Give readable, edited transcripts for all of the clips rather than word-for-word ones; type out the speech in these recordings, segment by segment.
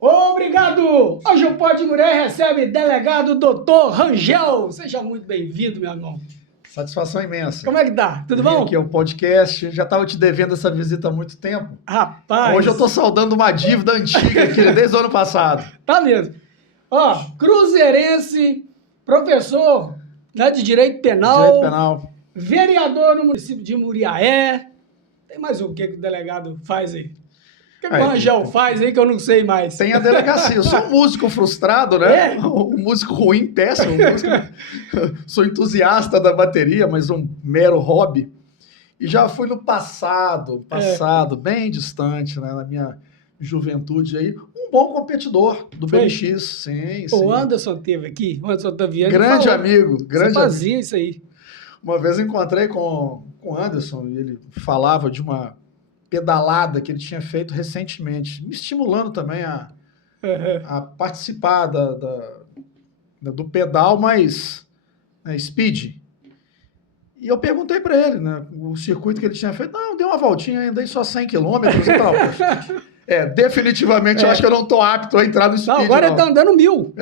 Obrigado! Hoje o Pode Mulher recebe delegado Dr. Rangel. Seja muito bem-vindo, meu irmão. Satisfação imensa. Como é que tá? Tudo bom? Aqui é o podcast. Já estava te devendo essa visita há muito tempo. Rapaz! Hoje eu estou saudando uma dívida antiga aqui, desde o ano passado. Tá mesmo. Ó, cruzeirense, professor, né, de Direito Penal. Direito Penal. Vereador no município de Muriaé. Tem mais o que o delegado faz aí? O que o Rangel faz aí que eu não sei mais? Tem a delegacia. Eu sou um músico frustrado, né? É? Um músico ruim, péssimo. Sou entusiasta da bateria, mas um mero hobby. E já fui no passado, bem distante, né? Na minha juventude aí. Um bom competidor do BMX, sim. O Anderson teve aqui, o Anderson Taviani. Grande amigo. Você fazia isso aí. Uma vez eu encontrei com o Anderson e ele falava de uma pedalada que ele tinha feito recentemente, me estimulando também a participar do pedal, mas speed. E eu perguntei para ele, né, o circuito que ele tinha feito. Não, deu uma voltinha, ainda em só 100 quilômetros e tal. Definitivamente eu acho que eu não tô apto a entrar no speed. Não, agora ele tá andando 1000.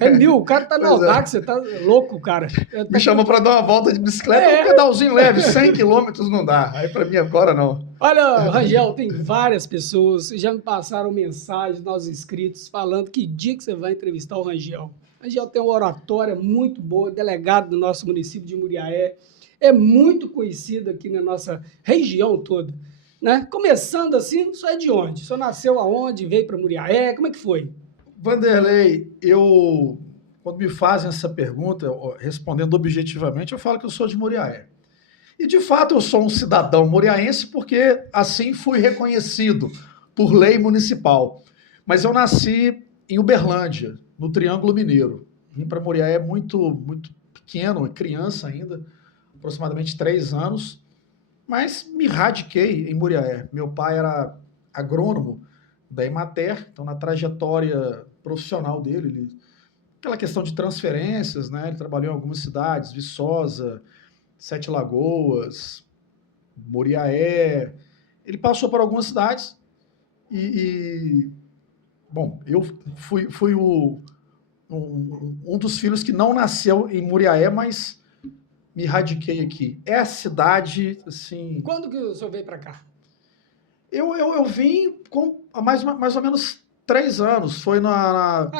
É 1000, o cara tá no Audax, você tá louco, cara. Me chamou para dar uma volta de bicicleta, um pedalzinho leve, 100 quilômetros não dá. Aí para mim agora não. Olha, Rangel, tem várias pessoas que já me passaram mensagens, nossos inscritos, falando que dia que você vai entrevistar o Rangel. O Rangel tem uma oratória muito boa, delegado do nosso município de Muriaé, é muito conhecido aqui na nossa região toda. Né? Começando assim, o senhor é de onde? O senhor nasceu aonde? Veio para Muriaé? Como é que foi? Vanderlei, quando me fazem essa pergunta, respondendo objetivamente, eu falo que eu sou de Muriaé. E, de fato, eu sou um cidadão muriaense porque assim fui reconhecido por lei municipal. Mas eu nasci em Uberlândia, no Triângulo Mineiro. Vim para Muriaé muito, muito pequeno, criança ainda, aproximadamente 3 anos. Mas me radiquei em Muriaé. Meu pai era agrônomo da Emater, então na trajetória profissional dele, aquela questão de transferências, né? Ele trabalhou em algumas cidades, Viçosa, Sete Lagoas, Muriaé. Ele passou por algumas cidades bom, eu fui um dos filhos que não nasceu em Muriaé, mas me radiquei aqui. É a cidade, assim... Quando que o senhor veio para cá? Eu vim há mais ou menos 3 anos. Foi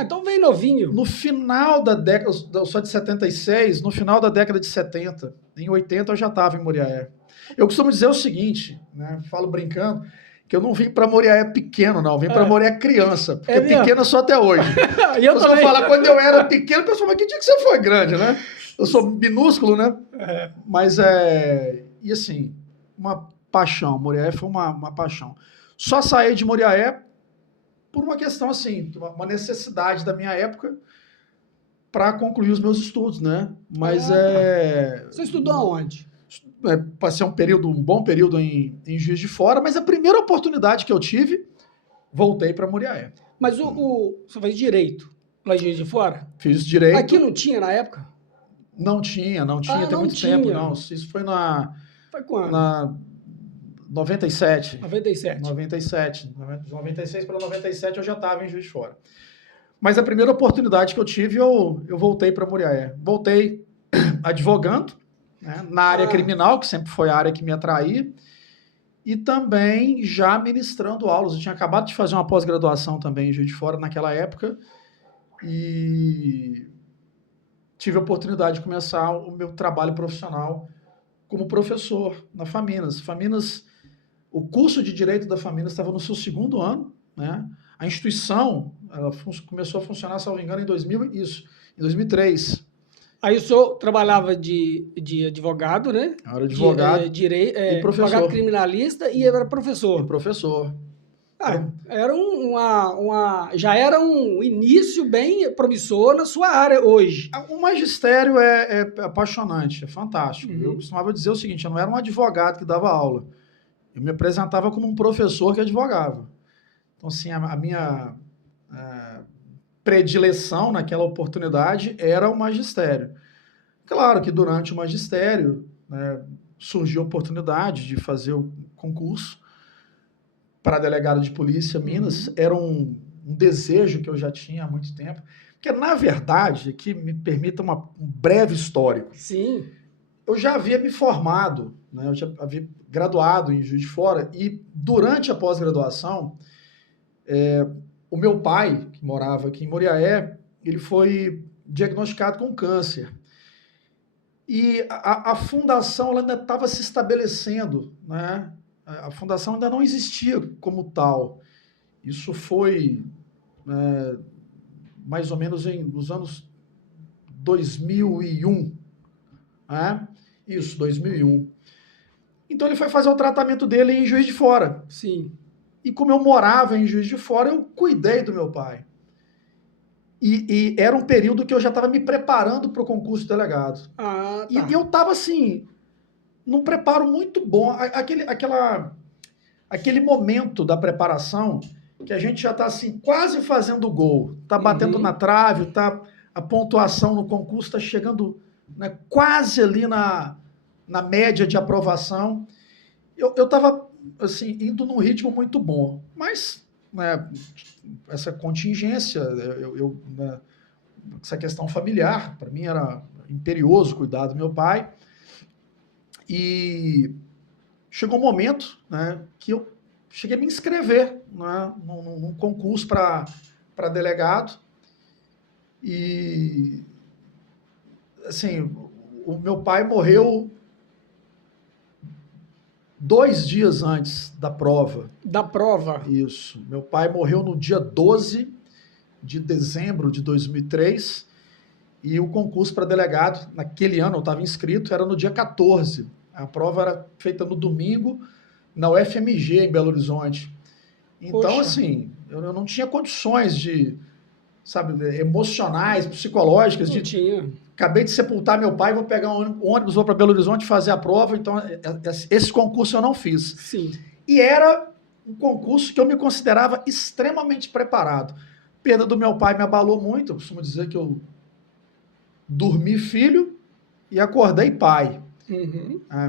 então veio novinho. No final da década... Eu sou de 76, no final da década de 70. Em 80 eu já estava em Muriaé. Eu costumo dizer o seguinte, né? Falo brincando, que eu não vim para Muriaé pequeno, não. Eu vim para Muriaé criança. Porque pequeno eu sou até hoje. E eu também. Falar, quando eu era pequeno, o pessoal fala, que dia que você foi grande, né? Eu sou minúsculo, né? Mas e assim, uma paixão. Muriaé foi uma paixão. Só saí de Muriaé por uma questão assim, uma necessidade da minha época para concluir os meus estudos, né? Mas Você estudou aonde? Passei um bom período em Juiz de Fora, mas a primeira oportunidade que eu tive, voltei para Muriaé. Mas você fez direito lá em Juiz de Fora? Fiz direito. Aqui não tinha na época? Não tinha, tem muito tempo, não. Isso foi Foi quando? Na 97. 97. 97. De 96 para 97 eu já estava em Juiz de Fora. Mas a primeira oportunidade que eu tive, eu voltei para Muriaé. Voltei advogando, né, na área criminal, que sempre foi a área que me atraía, e também já ministrando aulas. Eu tinha acabado de fazer uma pós-graduação também em Juiz de Fora naquela época, e tive a oportunidade de começar o meu trabalho profissional como professor na Faminas. O curso de Direito da Faminas estava no seu 2º ano, né? A instituição começou a funcionar, salvo engano, em 2003. Aí o senhor trabalhava de advogado, né? Era advogado e professor. Advogado criminalista e era professor. E professor. Já era um início bem promissor na sua área hoje. O magistério é apaixonante, é fantástico. Eu costumava dizer o seguinte, eu não era um advogado que dava aula. Eu me apresentava como um professor que advogava. Então, assim, a minha predileção naquela oportunidade era o magistério. Claro que durante o magistério, né, surgiu a oportunidade de fazer o concurso para delegado de polícia Minas. Era um desejo que eu já tinha há muito tempo. Porque, na verdade, aqui me permita um breve histórico. Sim. Eu já havia me formado, né, eu já havia graduado em Juiz de Fora, e durante a pós-graduação, o meu pai, que morava aqui em Moriaé, ele foi diagnosticado com câncer. E a fundação ela ainda estava se estabelecendo, né? A fundação ainda não existia como tal. Isso foi mais ou menos nos anos 2001, né? Isso, 2001. Então ele foi fazer o tratamento dele em Juiz de Fora. Sim. E como eu morava em Juiz de Fora, eu cuidei do meu pai. E era um período que eu já estava me preparando para o concurso de delegado. Ah, tá. E eu estava assim, num preparo muito bom. Aquele momento da preparação que a gente já está assim, quase fazendo o gol. Está batendo na trave, a pontuação no concurso está chegando, né, quase ali na média de aprovação. Eu estava assim, indo num ritmo muito bom. Mas, né, essa contingência, né, essa questão familiar, para mim era imperioso cuidar do meu pai. E chegou um momento, né, que eu cheguei a me inscrever, né, num concurso para delegado. E, assim, o meu pai morreu 2 dias antes da prova. Da prova? Isso. Meu pai morreu no dia 12 de dezembro de 2003 e o concurso para delegado, naquele ano eu estava inscrito, era no dia 14. A prova era feita no domingo, na UFMG, em Belo Horizonte. Então, Poxa. assim, eu não tinha condições de, sabe, emocionais, psicológicas. Não tinha. Acabei de sepultar meu pai, vou pegar um ônibus, vou para Belo Horizonte fazer a prova. Então, esse concurso eu não fiz. Sim. E era um concurso que eu me considerava extremamente preparado. A perda do meu pai me abalou muito. Eu costumo dizer que eu dormi filho e acordei pai.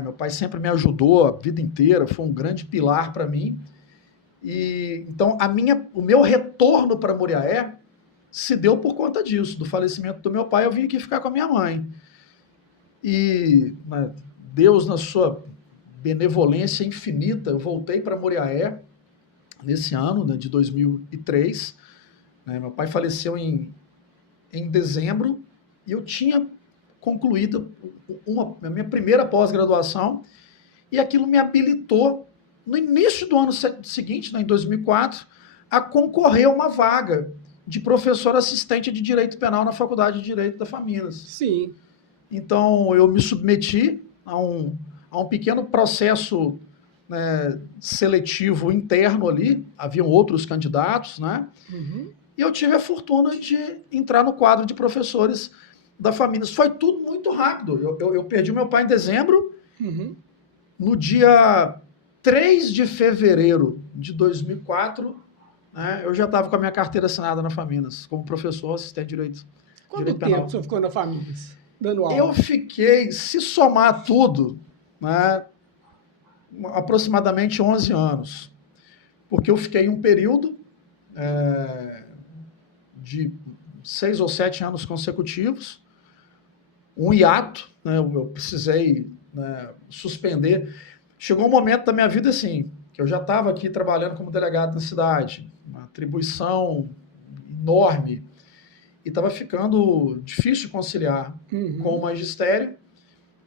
Meu pai sempre me ajudou a vida inteira, foi um grande pilar para mim. E então o meu retorno para Moriaé se deu por conta disso, do falecimento do meu pai. Eu vim aqui ficar com a minha mãe. E, né, Deus, na sua benevolência infinita, eu voltei para Moriaé nesse ano, né, de 2003. Meu pai faleceu em dezembro e eu tinha concluído a minha primeira pós-graduação e aquilo me habilitou, no início do ano seguinte, né, em 2004, a concorrer a uma vaga de professor assistente de Direito Penal na Faculdade de Direito da FAMINAS. Sim. Então, eu me submeti a um pequeno processo, né, seletivo interno ali, haviam outros candidatos, né? E eu tive a fortuna de entrar no quadro de professores da FAMINAS. Foi tudo muito rápido. Eu perdi meu pai em dezembro. No dia 3 de fevereiro de 2004, né, eu já estava com a minha carteira assinada na FAMINAS, como professor assistente de Direito Quanto tempo você ficou na FAMINAS, dando aula? Eu fiquei, se somar tudo, né, aproximadamente 11 anos. Porque eu fiquei um período de 6 ou 7 anos consecutivos, um hiato, né, eu precisei, né, suspender. Chegou um momento da minha vida assim, que eu já estava aqui trabalhando como delegado na cidade, uma atribuição enorme, e estava ficando difícil conciliar com o magistério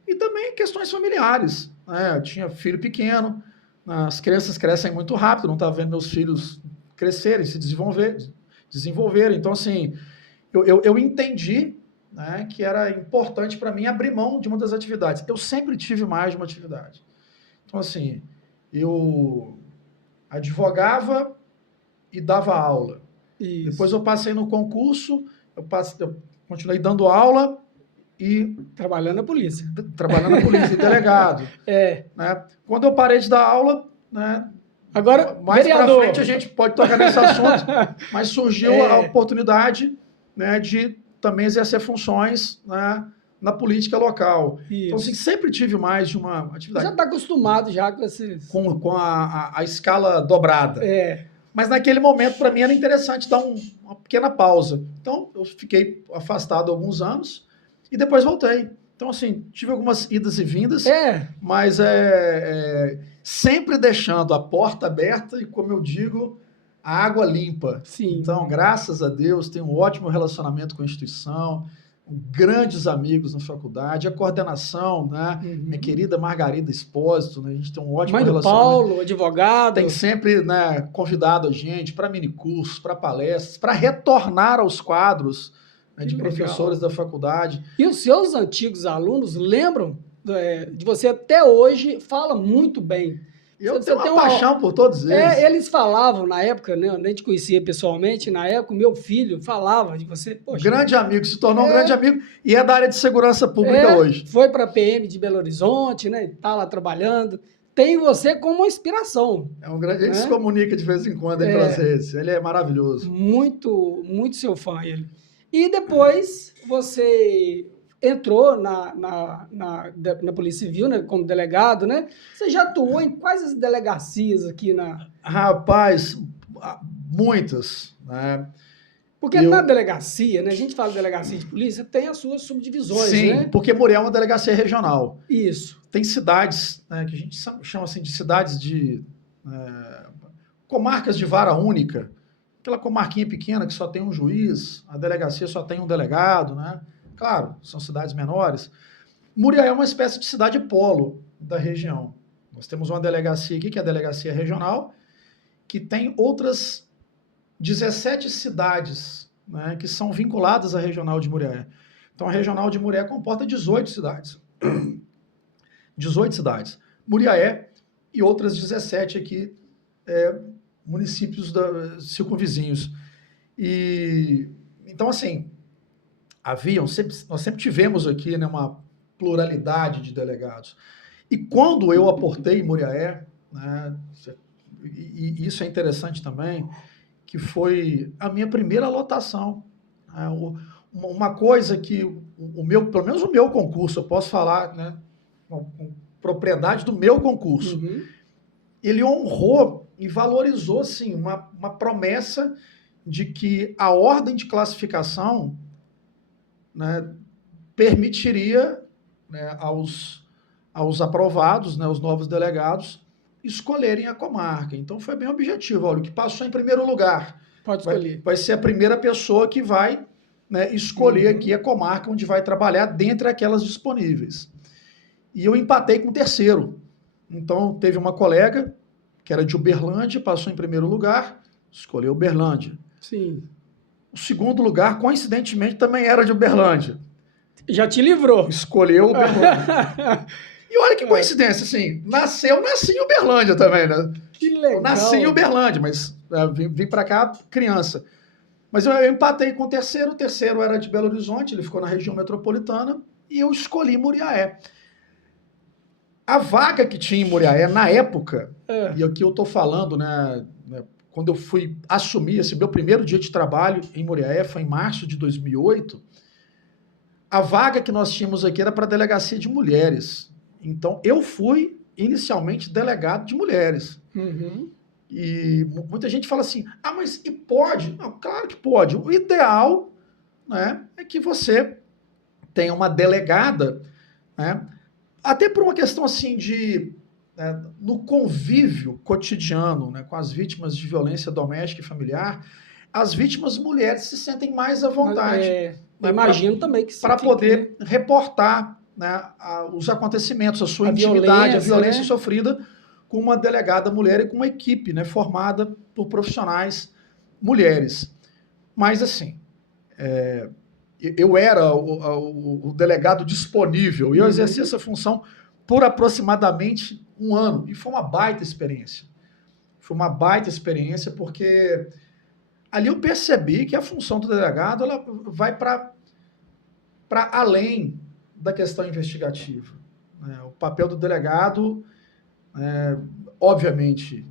e também questões familiares. Né? Eu tinha filho pequeno, as crianças crescem muito rápido, não estava vendo meus filhos crescerem, se desenvolverem. Então, assim, eu entendi, né, que era importante para mim abrir mão de uma das atividades. Eu sempre tive mais de uma atividade. Então, assim, eu advogava e dava aula. Isso. Depois eu passei no concurso, eu continuei dando aula e... Trabalhando na polícia. Trabalhando na polícia, delegado. Né? Quando eu parei de dar aula, né, agora, mais para frente a gente pode tocar nesse assunto, mas surgiu a oportunidade, né, de também exercer funções, né, na política local. Isso. Então, assim, sempre tive mais de uma Já atividade está acostumado já com esses... com a escala dobrada. É, Mas naquele momento, para mim, era interessante dar uma pequena pausa. Então, eu fiquei afastado alguns anos e depois voltei. Então, assim, tive algumas idas e vindas, mas sempre deixando a porta aberta e, como eu digo, a água limpa. Sim. Então, graças a Deus, tenho um ótimo relacionamento com a instituição, grandes amigos na faculdade, a coordenação, né? Minha querida Margarida Espósito, né? A gente tem um ótimo relacionamento. Paulo, advogado. Tem sempre, né, convidado a gente para minicursos, para palestras, para retornar aos quadros, né, de professores da faculdade. E os seus antigos alunos lembram de você até hoje, fala muito bem. Eu tenho uma paixão por todos eles. Eles falavam na época, né? Eu nem te conhecia pessoalmente, na época o meu filho falava de você. Poxa, grande amigo, se tornou um grande amigo e é da área de segurança pública hoje. Foi para a PM de Belo Horizonte, né? Está lá trabalhando. Tem você como uma inspiração. Ele se comunica de vez em quando aí pelas redes. Ele é maravilhoso. Muito, muito seu fã ele. E depois você entrou na Polícia Civil, né, como delegado, né? Você já atuou em quais as delegacias aqui na... Rapaz, muitas, né? Porque na delegacia, né? A gente fala delegacia de polícia, tem as suas subdivisões, sim, né? porque Muriel é uma delegacia regional. Isso. Tem cidades, né, que a gente chama assim de cidades de comarcas de vara única. Aquela comarquinha pequena que só tem um juiz, a delegacia só tem um delegado, né? Claro, são cidades menores. Muriaé é uma espécie de cidade polo da região. Nós temos uma delegacia aqui, que é a delegacia regional, que tem outras 17 cidades, né, que são vinculadas à regional de Muriaé. Então, a regional de Muriaé comporta 18 cidades. 18 cidades. Muriaé e outras 17 aqui, municípios circunvizinhos. Então, assim, nós sempre tivemos aqui, né, uma pluralidade de delegados. E quando eu aportei em Muriaé, né, e isso é interessante também, que foi a minha primeira lotação. Né, uma coisa que pelo menos o meu concurso, eu posso falar, né, com propriedade do meu concurso, ele honrou e valorizou, assim, uma promessa de que a ordem de classificação, né, permitiria, né, aos aprovados, né, os novos delegados, escolherem a comarca. Então foi bem objetivo. Olha, o que passou em primeiro lugar pode escolher. Vai ser a primeira pessoa que vai, né, escolher aqui a comarca onde vai trabalhar dentre aquelas disponíveis. E eu empatei com o terceiro. Então teve uma colega que era de Uberlândia, passou em primeiro lugar, escolheu Uberlândia. Sim. O segundo lugar, coincidentemente, também era de Uberlândia. Já te livrou. Escolheu Uberlândia. E olha que coincidência, assim, nasci em Uberlândia também, né? Que legal. Eu nasci em Uberlândia, mas vim para cá criança. Mas eu empatei com o terceiro era de Belo Horizonte, ele ficou na região metropolitana, e eu escolhi Muriaé. A vaga que tinha em Muriaé, na época, e aqui eu estou falando, né, quando eu fui assumir esse meu primeiro dia de trabalho em Muriaé, foi em março de 2008, a vaga que nós tínhamos aqui era para a delegacia de mulheres. Então, eu fui inicialmente delegado de mulheres. E muita gente fala assim, mas e pode? Não, claro que pode. O ideal, né, é que você tenha uma delegada, né, até por uma questão assim no convívio cotidiano, né, com as vítimas de violência doméstica e familiar, as vítimas mulheres se sentem mais à vontade. Imagino também que para poder reportar, né, os acontecimentos, a sua intimidade, a violência sofrida com uma delegada mulher e com uma equipe, né, formada por profissionais mulheres. Mas, assim, eu era o delegado disponível e eu exerci essa função por aproximadamente 1 ano. E foi uma baita experiência. Foi uma baita experiência porque ali eu percebi que a função do delegado ela vai para além da questão investigativa. O papel do delegado, obviamente,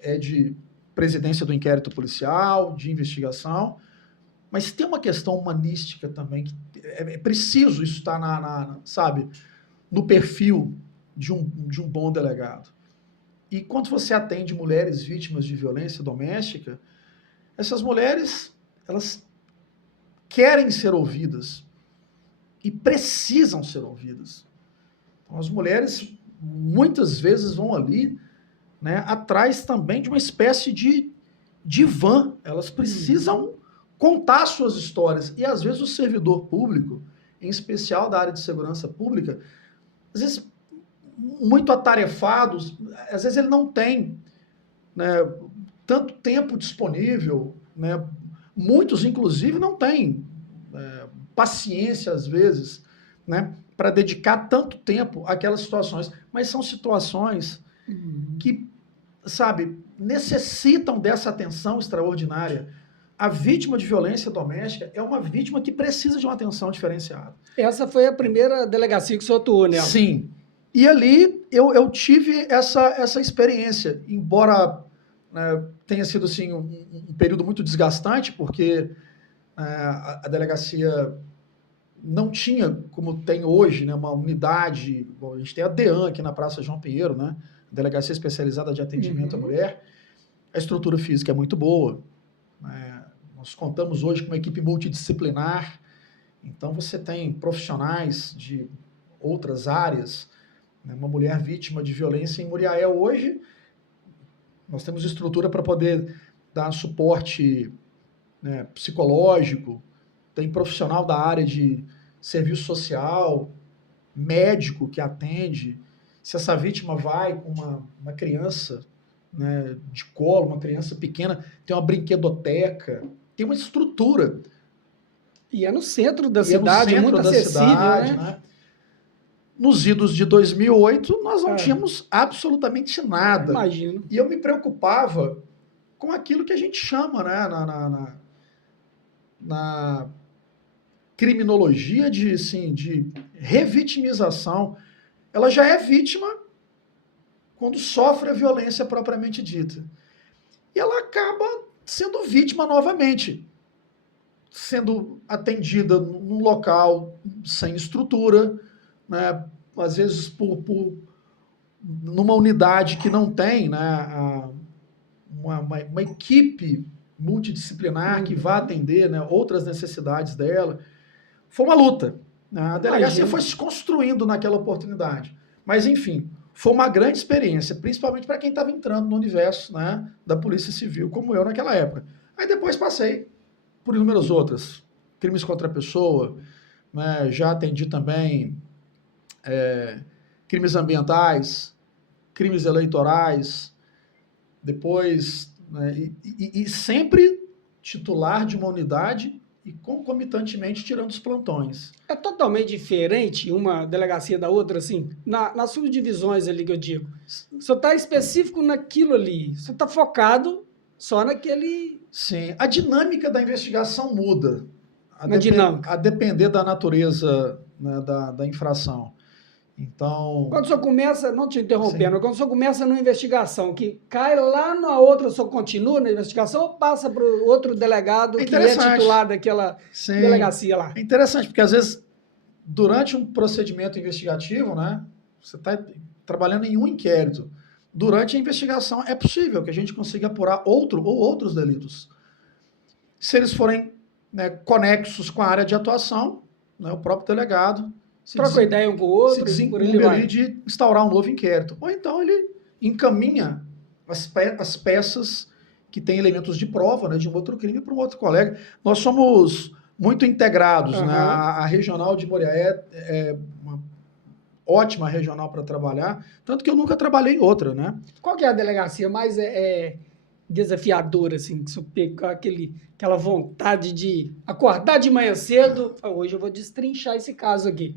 é de presidência do inquérito policial, de investigação, Mas tem uma questão humanística também, que é preciso isso estar, sabe, no perfil de um bom delegado. E quando você atende mulheres vítimas de violência doméstica, essas mulheres, elas querem ser ouvidas e precisam ser ouvidas. Então, as mulheres, muitas vezes, vão ali, né, atrás também de uma espécie de divã. Elas precisam contar suas histórias. E, às vezes, o servidor público, em especial da área de segurança pública, às vezes, muito atarefado, às vezes ele não tem, né, tanto tempo disponível, né? Muitos, inclusive, não têm paciência, às vezes, né, para dedicar tanto tempo àquelas situações. Mas são situações que, sabe, necessitam dessa atenção extraordinária. A vítima de violência doméstica é uma vítima que precisa de uma atenção diferenciada. Essa foi a primeira delegacia que o senhor atuou, né? Sim. E ali eu tive essa experiência, embora, né, tenha sido assim, um período muito desgastante, porque a delegacia não tinha, como tem hoje, né, uma unidade. Bom, a gente tem a DEAN aqui na Praça João Pinheiro, né, Delegacia Especializada de Atendimento à Mulher. A estrutura física é muito boa. Nós contamos hoje com uma equipe multidisciplinar, então você tem profissionais de outras áreas. Uma mulher vítima de violência em Muriaé hoje, nós temos estrutura para poder dar suporte, né, psicológico, tem profissional da área de serviço social, médico que atende. Se essa vítima vai com uma criança, né, de colo, uma criança pequena, tem uma brinquedoteca, tem uma estrutura. E é no centro da cidade, muito acessível, né? Nos idos de 2008, nós não tínhamos absolutamente nada. Imagino. E eu me preocupava com aquilo que a gente chama, né, na criminologia de revitimização. Ela já é vítima quando sofre a violência propriamente dita. E ela acaba sendo vítima novamente, sendo atendida num local sem estrutura, né, às vezes numa unidade que não tem, né, uma equipe multidisciplinar que vá atender, né, outras necessidades dela. Foi uma luta. A delegacia foi se construindo naquela oportunidade. Mas, enfim, foi uma grande experiência, principalmente para quem estava entrando no universo, né, da Polícia Civil, como eu naquela época. Aí depois passei por inúmeras outras. Crimes contra a pessoa, né, já atendi também crimes ambientais, crimes eleitorais, depois, né, e sempre titular de uma unidade e concomitantemente tirando os plantões. É totalmente diferente uma delegacia da outra, assim, nas subdivisões ali que eu digo. Você está específico naquilo ali, você está focado só naquele... Sim, a dinâmica da investigação muda. A depender da natureza, né, da infração. Então... Quando o senhor começa, não te interrompendo, quando o senhor começa numa investigação que cai lá na outra, o senhor continua na investigação ou passa para o outro delegado que é titular daquela delegacia lá? É interessante, porque às vezes, durante um procedimento investigativo, né, você está trabalhando em um inquérito. Durante a investigação é possível que a gente consiga apurar outro ou outros delitos. Se eles forem, né, conexos com a área de atuação, né, o próprio delegado troca ideia um com o outro, se desincumbe ali de instaurar um novo inquérito. Ou então ele encaminha as peças que têm elementos de prova, né, de um outro crime para um outro colega. Nós somos muito integrados, né? A regional de Muriaé é uma ótima regional para trabalhar, tanto que eu nunca trabalhei em outra, né? Qual que é a delegacia mais desafiadora, assim, que você pega aquela vontade de acordar de manhã cedo, hoje eu vou destrinchar esse caso aqui?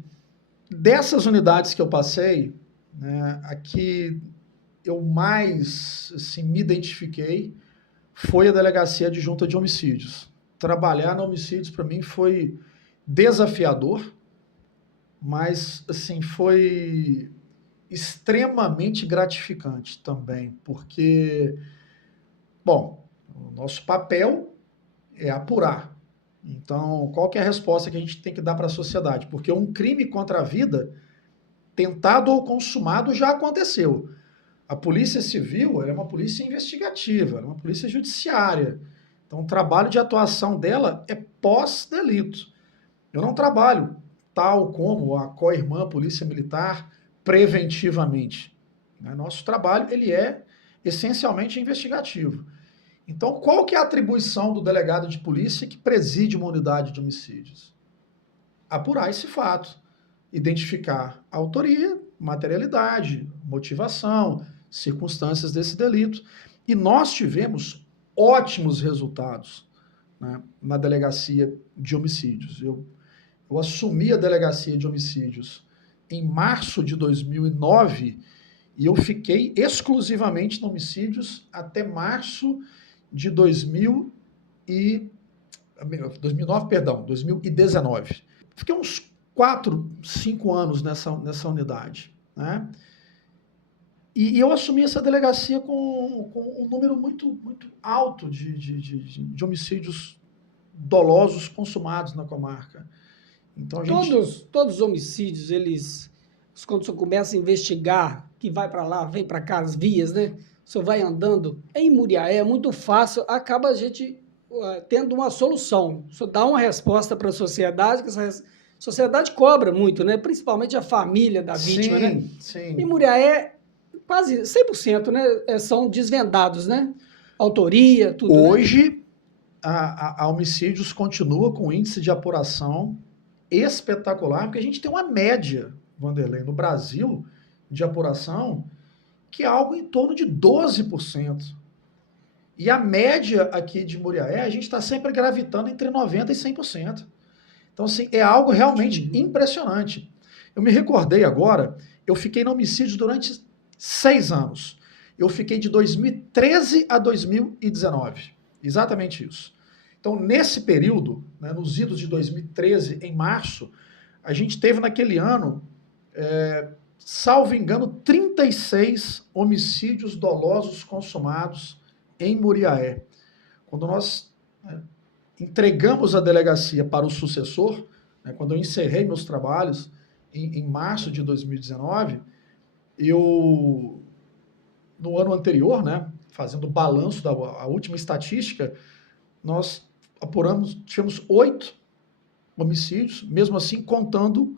Dessas unidades que eu passei, né, a que eu mais assim, me identifiquei foi a delegacia adjunta de homicídios. Trabalhar no homicídios para mim foi desafiador, mas assim, foi extremamente gratificante também, porque, bom, o nosso papel é apurar, Então, qual que é a resposta que a gente tem que dar para a sociedade? Porque um crime contra a vida, tentado ou consumado, já aconteceu. A Polícia Civil ela é uma polícia investigativa, ela é uma polícia judiciária. Então, o trabalho de atuação dela é pós-delito. Eu não trabalho, tal como a co-irmã Polícia Militar, preventivamente. Nosso trabalho ele é essencialmente investigativo. Então, qual que é a atribuição do delegado de polícia que preside uma unidade de homicídios? Apurar esse fato, identificar a autoria, materialidade, motivação, circunstâncias desse delito. E nós tivemos ótimos resultados, né, na delegacia de homicídios. Eu assumi a delegacia de homicídios em março de 2009 e eu fiquei exclusivamente no homicídios até março de 2019. Fiquei uns 4, 5 anos nessa unidade, né? E eu assumi essa delegacia com um número muito, muito alto de homicídios dolosos consumados na comarca. Então, Todos os homicídios, eles, quando o senhor começa a investigar, que vai para lá, vem para cá, as vias, né? O senhor vai andando, em Muriaé é muito fácil, acaba a gente tendo uma solução. O senhor dá uma resposta para a sociedade, que essa sociedade cobra muito, né? Principalmente a família da vítima, né? Sim. Em Muriaé, quase 100%, né? São desvendados, né? Autoria, tudo. Hoje, né? a homicídios continua com índice de apuração espetacular, porque a gente tem uma média, Vanderlei, no Brasil, de apuração, que é algo em torno de 12%. E a média aqui de Muriaé, a gente está sempre gravitando entre 90% e 100%. Então, assim, é algo realmente impressionante. Eu me recordei agora, eu fiquei no homicídio durante 6 anos. Eu fiquei de 2013 a 2019. Exatamente isso. Então, nesse período, né, nos idos de 2013, em março, a gente teve naquele ano, salvo engano, 36 homicídios dolosos consumados em Muriaé. Quando nós entregamos a delegacia para o sucessor, né, quando eu encerrei meus trabalhos em março de 2019, eu, no ano anterior, né, fazendo o balanço da última estatística, nós tivemos 8 homicídios, mesmo assim contando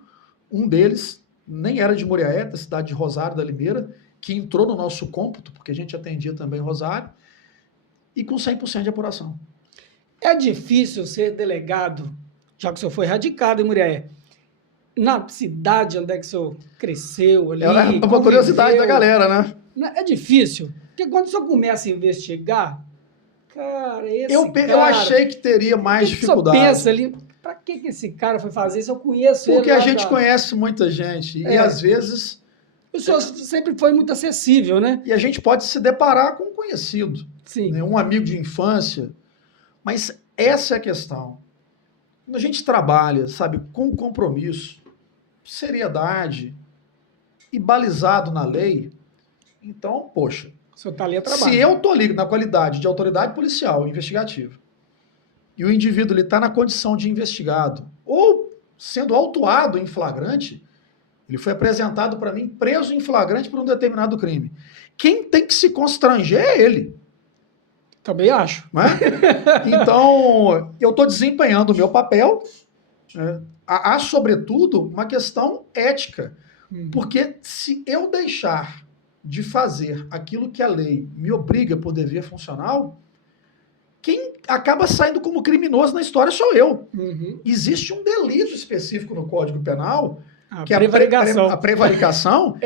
um deles, nem era de Muriaé, da cidade de Rosário da Limeira, que entrou no nosso cômputo, porque a gente atendia também Rosário, e com 100% de apuração. É difícil ser delegado, já que o senhor foi radicado em Muriaé, na cidade onde é que o senhor cresceu ali. É uma curiosidade da galera, né? É difícil, porque quando o senhor começa a investigar, cara, eu achei que teria mais dificuldade. O senhor pensa ali, pra que esse cara foi fazer isso? Eu conheço ele. Porque a gente conhece muita gente, e às vezes... O senhor sempre foi muito acessível, né? E a gente pode se deparar com um conhecido, sim, né? Um amigo de infância. Mas essa é a questão. Quando a gente trabalha, sabe, com compromisso, seriedade e balizado na lei, então, poxa, o senhor tá ali a trabalho. Se eu estou ali na qualidade de autoridade policial investigativa e o indivíduo está na condição de investigado ou sendo autuado em flagrante, ele foi apresentado para mim preso em flagrante por um determinado crime. Quem tem que se constranger é ele. Também acho. Não é? Então, eu estou desempenhando o meu papel. Há, sobretudo, uma questão ética. Porque se eu deixar de fazer aquilo que a lei me obriga por dever funcional, quem acaba saindo como criminoso na história sou eu. Existe um delito específico no Código Penal, que é a prevaricação,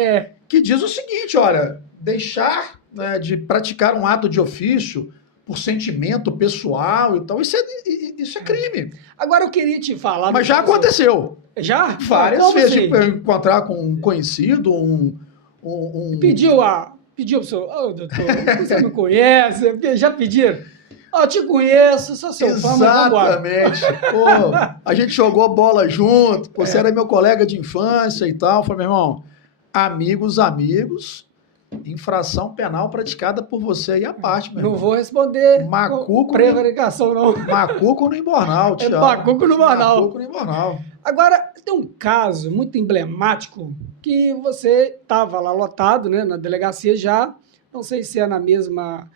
que diz o seguinte, olha, deixar, né, de praticar um ato de ofício por sentimento pessoal e tal, isso é crime. Agora eu queria te falar... Mas já aconteceu. Já? Várias vezes de encontrar com um conhecido, Pediu pro senhor, doutor, você me conhece, já pediram? Eu te conheço, sou seu fã, mas exatamente. Pô, a gente jogou bola junto, você era meu colega de infância e tal. Eu falei, meu irmão, amigos, infração penal praticada por você aí à parte, meu Não irmão. vou responder Macuco com prevaricação, não. Macuco no Imbornal, É Tiago. macuco no Manaus. Macuco no Imbornal. Agora, tem um caso muito emblemático que você estava lá lotado, né, na delegacia já, não sei se é na mesma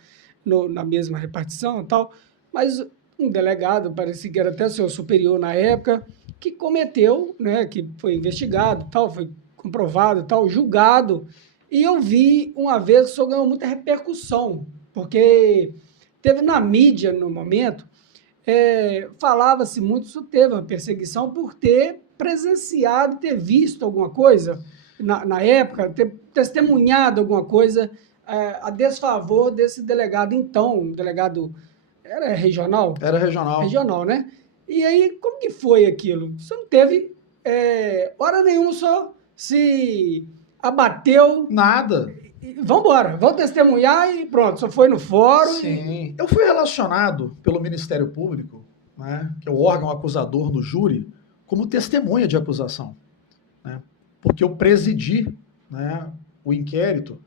repartição e tal, mas um delegado, parecia que era até seu superior na época, que cometeu, né, que foi investigado, tal, foi comprovado, tal, julgado, e eu vi uma vez que o senhor ganhou muita repercussão, porque teve na mídia no momento, falava-se muito, isso teve uma perseguição por ter presenciado, ter visto alguma coisa na época, ter testemunhado alguma coisa a desfavor desse delegado, então, um delegado, era regional? Era regional. Regional, né? E aí, como que foi aquilo? Você não teve hora nenhuma, só se abateu. Nada. Vamos embora, vamos testemunhar e pronto, só foi no fórum. Sim. Eu fui relacionado pelo Ministério Público, né, que é o órgão acusador do júri, como testemunha de acusação, né, porque eu presidi, né, o inquérito,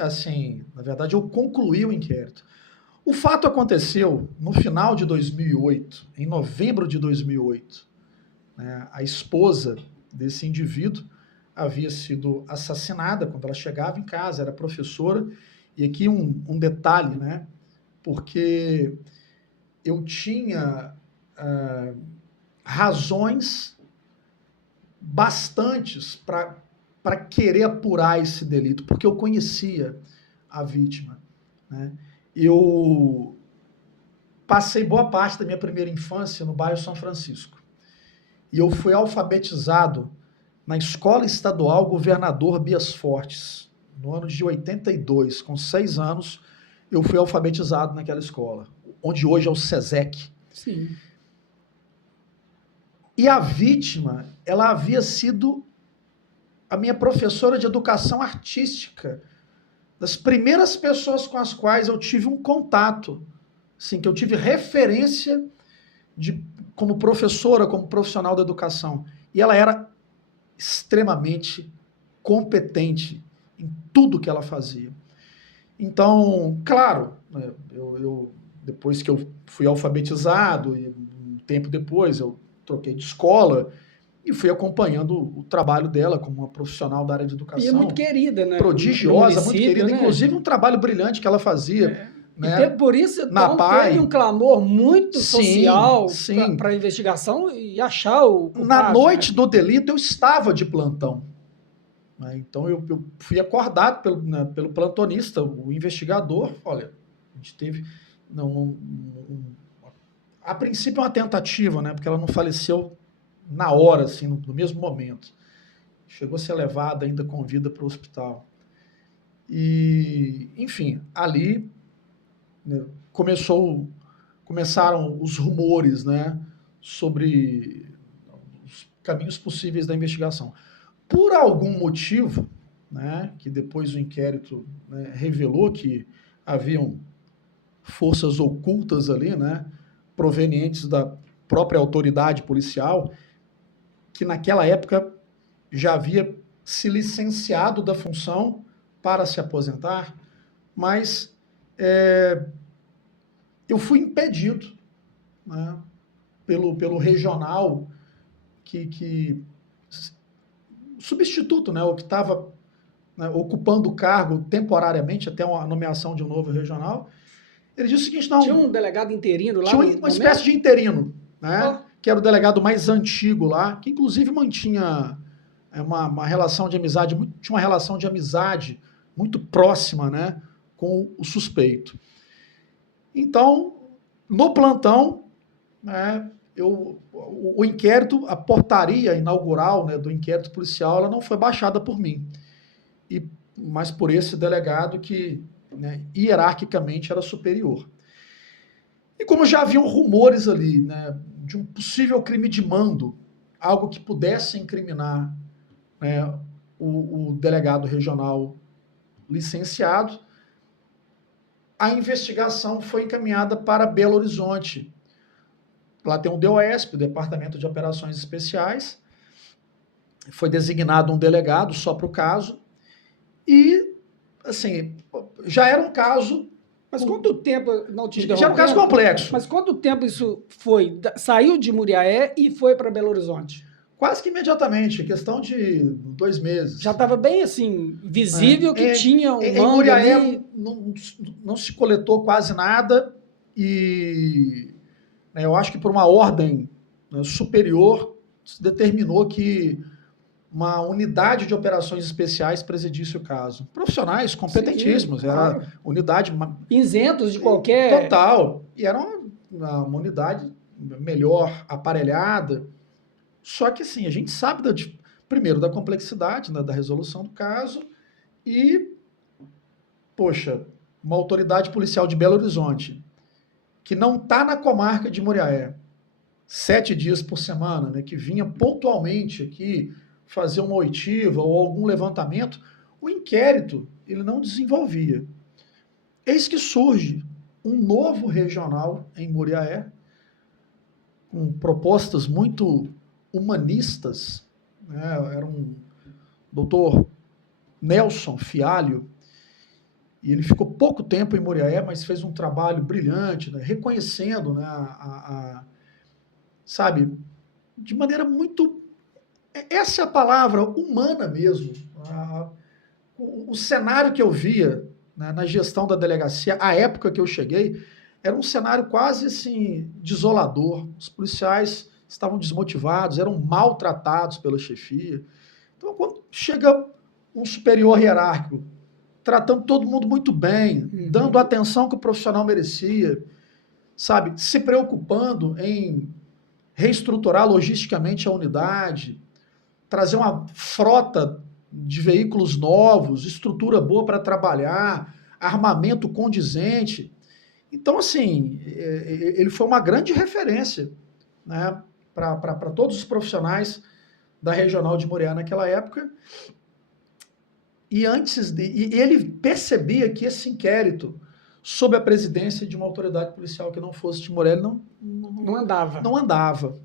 assim, na verdade eu concluí o inquérito. O fato aconteceu no final de 2008, em novembro de 2008. Né, a esposa desse indivíduo havia sido assassinada quando ela chegava em casa, era professora. E aqui um detalhe, né? Porque eu tinha razões bastantes para querer apurar esse delito, porque eu conhecia a vítima, né? Eu passei boa parte da minha primeira infância no bairro São Francisco. E eu fui alfabetizado na Escola Estadual Governador Bias Fortes, no ano de 82, com 6 anos, eu fui alfabetizado naquela escola, onde hoje é o SESEC. Sim. E a vítima, ela havia sido a minha professora de educação artística, das primeiras pessoas com as quais eu tive um contato, assim, que eu tive referência como professora, como profissional da educação. E ela era extremamente competente em tudo que ela fazia. Então, claro, eu depois que eu fui alfabetizado, e um tempo depois eu troquei de escola e fui acompanhando o trabalho dela como uma profissional da área de educação. E é muito querida, né? Prodigiosa, muito querida. Né? Inclusive um trabalho brilhante que ela fazia. Né? Por isso, na PAI, teve um clamor muito social para a investigação e achar o culpado. Na noite do delito, eu estava de plantão. Né? Então, eu fui acordado pelo plantonista, o investigador. Olha, a gente teve... a princípio, uma tentativa, né? Porque ela não faleceu na hora, assim, no mesmo momento. Chegou a ser levada ainda com vida para o hospital. E, enfim, ali... né, começaram os rumores, né, sobre os caminhos possíveis da investigação. Por algum motivo, né, que depois o inquérito, né, revelou que haviam forças ocultas ali, né, provenientes da própria autoridade policial, que naquela época já havia se licenciado da função para se aposentar, mas eu fui impedido, né, pelo regional que substituto, né, o que estava, né, ocupando o cargo temporariamente até a nomeação de um novo regional. Ele disse o seguinte: não, tinha um delegado interino lá? Tinha uma espécie de interino, né, que era o delegado mais antigo lá, que inclusive mantinha uma relação de amizade, tinha uma relação de amizade muito próxima, né, com o suspeito. Então, no plantão, né, o inquérito, a portaria inaugural, né, do inquérito policial, ela não foi baixada por mim, mas por esse delegado que, né, hierarquicamente era superior. E como já haviam rumores ali, né, de um possível crime de mando, algo que pudesse incriminar, né, o delegado regional licenciado, a investigação foi encaminhada para Belo Horizonte. Lá tem um DOESP, o Departamento de Operações Especiais. Foi designado um delegado só para o caso. E assim, já era um caso... Mas quanto tempo, não te Já era um caso interrompendo, complexo. mas quanto tempo isso foi? Saiu de Muriaé e foi para Belo Horizonte? Quase que imediatamente, questão de 2 meses. Já estava bem assim, visível que tinha um em mando Muriaé ali. não se coletou quase nada e eu acho que por uma ordem, né, superior se determinou que uma unidade de operações especiais presidisse o caso. Profissionais competentíssimos, Sim, claro. Era unidade... Isentos de qualquer... Total. E era uma unidade melhor aparelhada. Só que, assim, a gente sabe, primeiro, da complexidade, né, da resolução do caso e, poxa, uma autoridade policial de Belo Horizonte que não está na comarca de Muriaé, 7 dias por semana, né, que vinha pontualmente aqui fazer uma oitiva ou algum levantamento, o inquérito ele não desenvolvia. Eis que surge um novo regional em Muriaé, com propostas muito humanistas, né? Era um doutor Nelson Fialho, e ele ficou pouco tempo em Muriaé, mas fez um trabalho brilhante, né? Reconhecendo, né, sabe, de maneira muito... Essa é a palavra, humana mesmo. O cenário que eu via, né, na gestão da delegacia, a época que eu cheguei, era um cenário quase assim, desolador. Os policiais estavam desmotivados, eram maltratados pela chefia. Então, quando chega um superior hierárquico, tratando todo mundo muito bem, dando a atenção que o profissional merecia, sabe, se preocupando em reestruturar logisticamente a unidade, trazer uma frota de veículos novos, estrutura boa para trabalhar, armamento condizente. Então, assim, ele foi uma grande referência, né, para todos os profissionais da Regional de Muriaé naquela época. E ele percebia que esse inquérito, sob a presidência de uma autoridade policial que não fosse de Muriaé, não andava. Não andava.